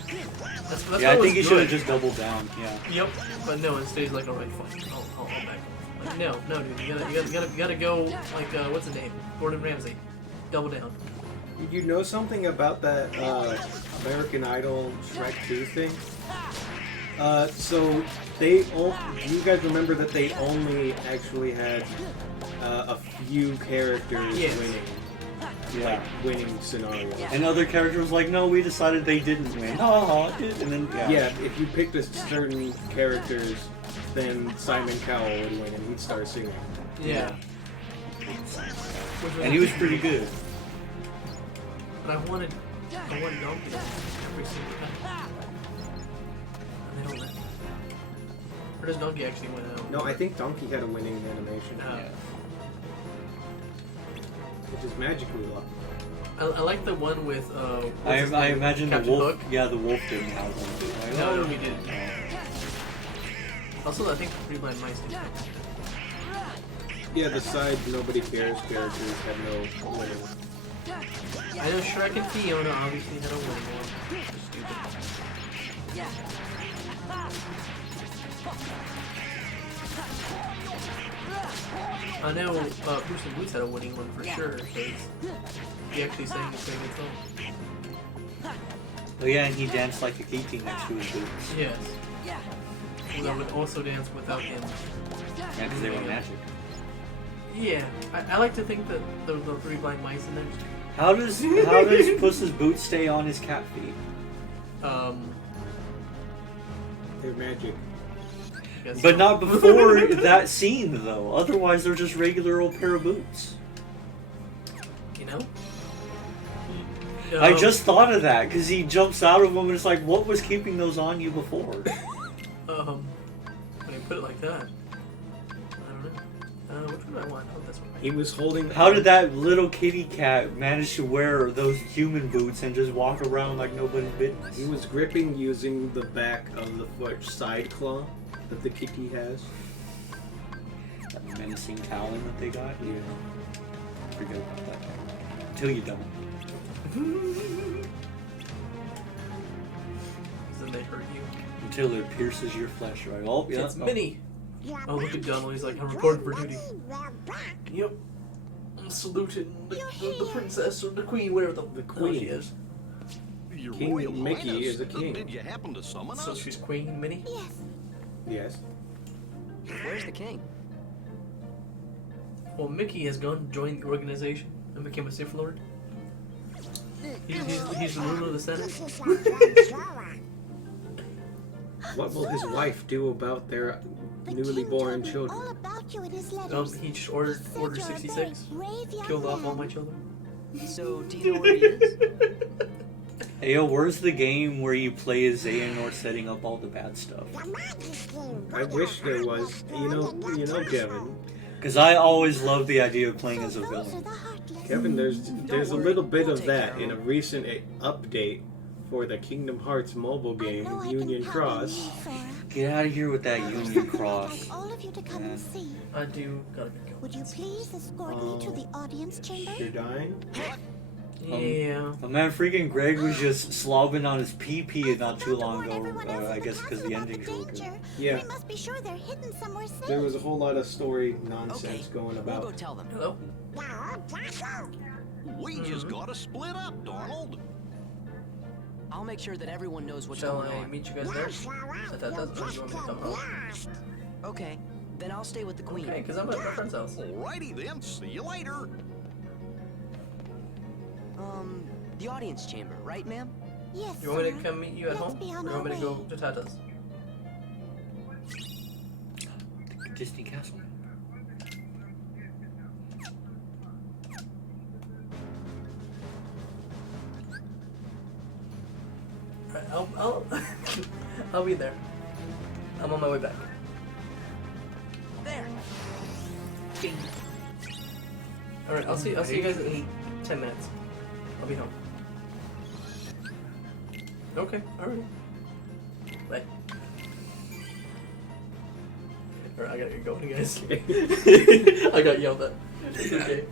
That's Yeah, I think he should have just doubled down. Yeah. Yep. But no, instead he's like, alright, fine. I'll back off. Like, no, dude, you gotta go like what's the name? Gordon Ramsay. Double down. You know something about that American Idol Shrek 2 thing? So they do you guys remember that they only actually had a few characters winning? Yeah. Like winning scenarios. And other characters was like, no, we decided they didn't win. And then yeah, if you picked a certain characters, then Simon Cowell would win and he'd start singing. Yeah. And he was pretty good. But I wanted Donkey every single time. And they don't let me. Or does Donkey actually win out? No, I think Donkey had a winning animation. Which is magically lucky. I like the one with I imagine the Captain wolf. Hook. Yeah, the wolf didn't have one. No, he didn't. Also, I think Three Blind Mice did. Yeah, the side nobody cares characters had no winning. I know Shrek and Fiona obviously had a winning one. Stupid. I know Bruce and Boots had a winning one for sure, because he actually sang his favorite song. Oh yeah, and he danced like a kitty next to his boots. Yes. Well, I would also dance without him. Yeah, because they were magic. Yeah, I like to think that the Three Blind Mice in there. How does Puss's boots stay on his cat feet? They're magic. But not before that scene, though. Otherwise, they're just regular old pair of boots. You know? I just thought of that, because he jumps out of them and it's like, what was keeping those on you before? When you put it like that. I don't know. Which one do I want? Oh, this one. He was holding... How did that little kitty cat manage to wear those human boots and just walk around like nobody's business? He was gripping using the back of the foot side claw that the kitty has. That menacing talon that they got? Yeah. Forget about that. Until you don't. Then they hurt you. Until it pierces your flesh, right? Oh, yeah. It's Minnie. Oh, look at Donald. He's like, I'm recording for duty. Yep. I'm saluting the princess or the queen, whatever the queen she is. Your King Royal Mickey Highness, is a king. Did you happen to summon So us? she's Queen Minnie? Yes. Where's the king? Well, Mickey has gone to join the organization and became a Sith Lord. He's the ruler of the Senate. What will his wife do about their newly born children? He just ordered Order 66. Killed off all my children. So, do you know where he is? Hey, yo, where's the game where you play as Xehanort setting up all the bad stuff? I wish there was. You know, Kevin. Because I always love the idea of playing as a villain. Kevin, there's a little bit of that in a recent update for the Kingdom Hearts mobile game, Union Cross. Get out of here with that Union Cross. Man. I do gotta go. Would you please escort me to the audience chamber? You're dying? Yeah. Oh man, freaking Greg was just slobbing on his pee not too long ago. I guess because the endings were good. Yeah. We must be sure they're hidden somewhere safe. There was a whole lot of story nonsense going We'll go about. tell them. Hello? We just gotta split up, Donald. I'll make sure that everyone knows what's Shall going I on. meet you guys there? That's what you want me to come home. Okay, then I'll stay with the queen. Okay, because I'm at my friend's house. Alrighty then, see you later. The audience chamber, right, ma'am? Yes, You want me sir. to come meet you at Let's home? be Or on you our want me to go way. to Tata's? Disney Castle. Alright, I'll I'll be there. I'm on my way back. There. Alright, I'll see you guys in 10 minutes. I'll be home. Okay, alright. Bye. Alright, I gotta get going, guys. I got yelled at. Okay.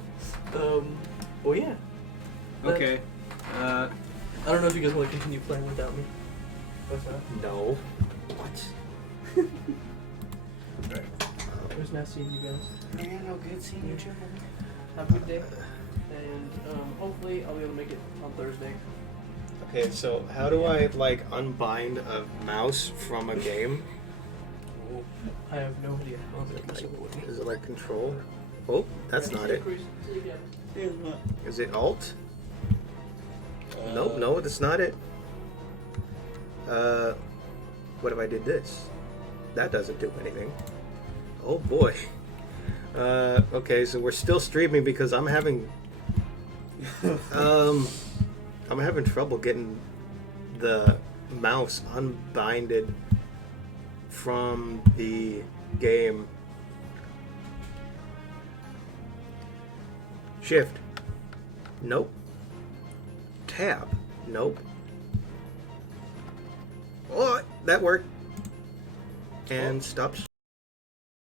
Well, yeah. Okay. I don't know if you guys want to continue playing without me. What's that? No. What? Alright. It was nice seeing you guys. Yeah, no good seeing you too. Have a good day. And hopefully I'll be able to make it on Thursday. Okay, so how do I like unbind a mouse from a game? I have no idea. Is it like control? Oh, that's not it. Is it alt? Nope, no, that's not it. What if I did this? That doesn't do anything. Oh boy. Okay, so we're still streaming because I'm having I'm having trouble getting the mouse unbinded from the game. Shift. Nope. Tab. Nope. Oh, that worked. And stops.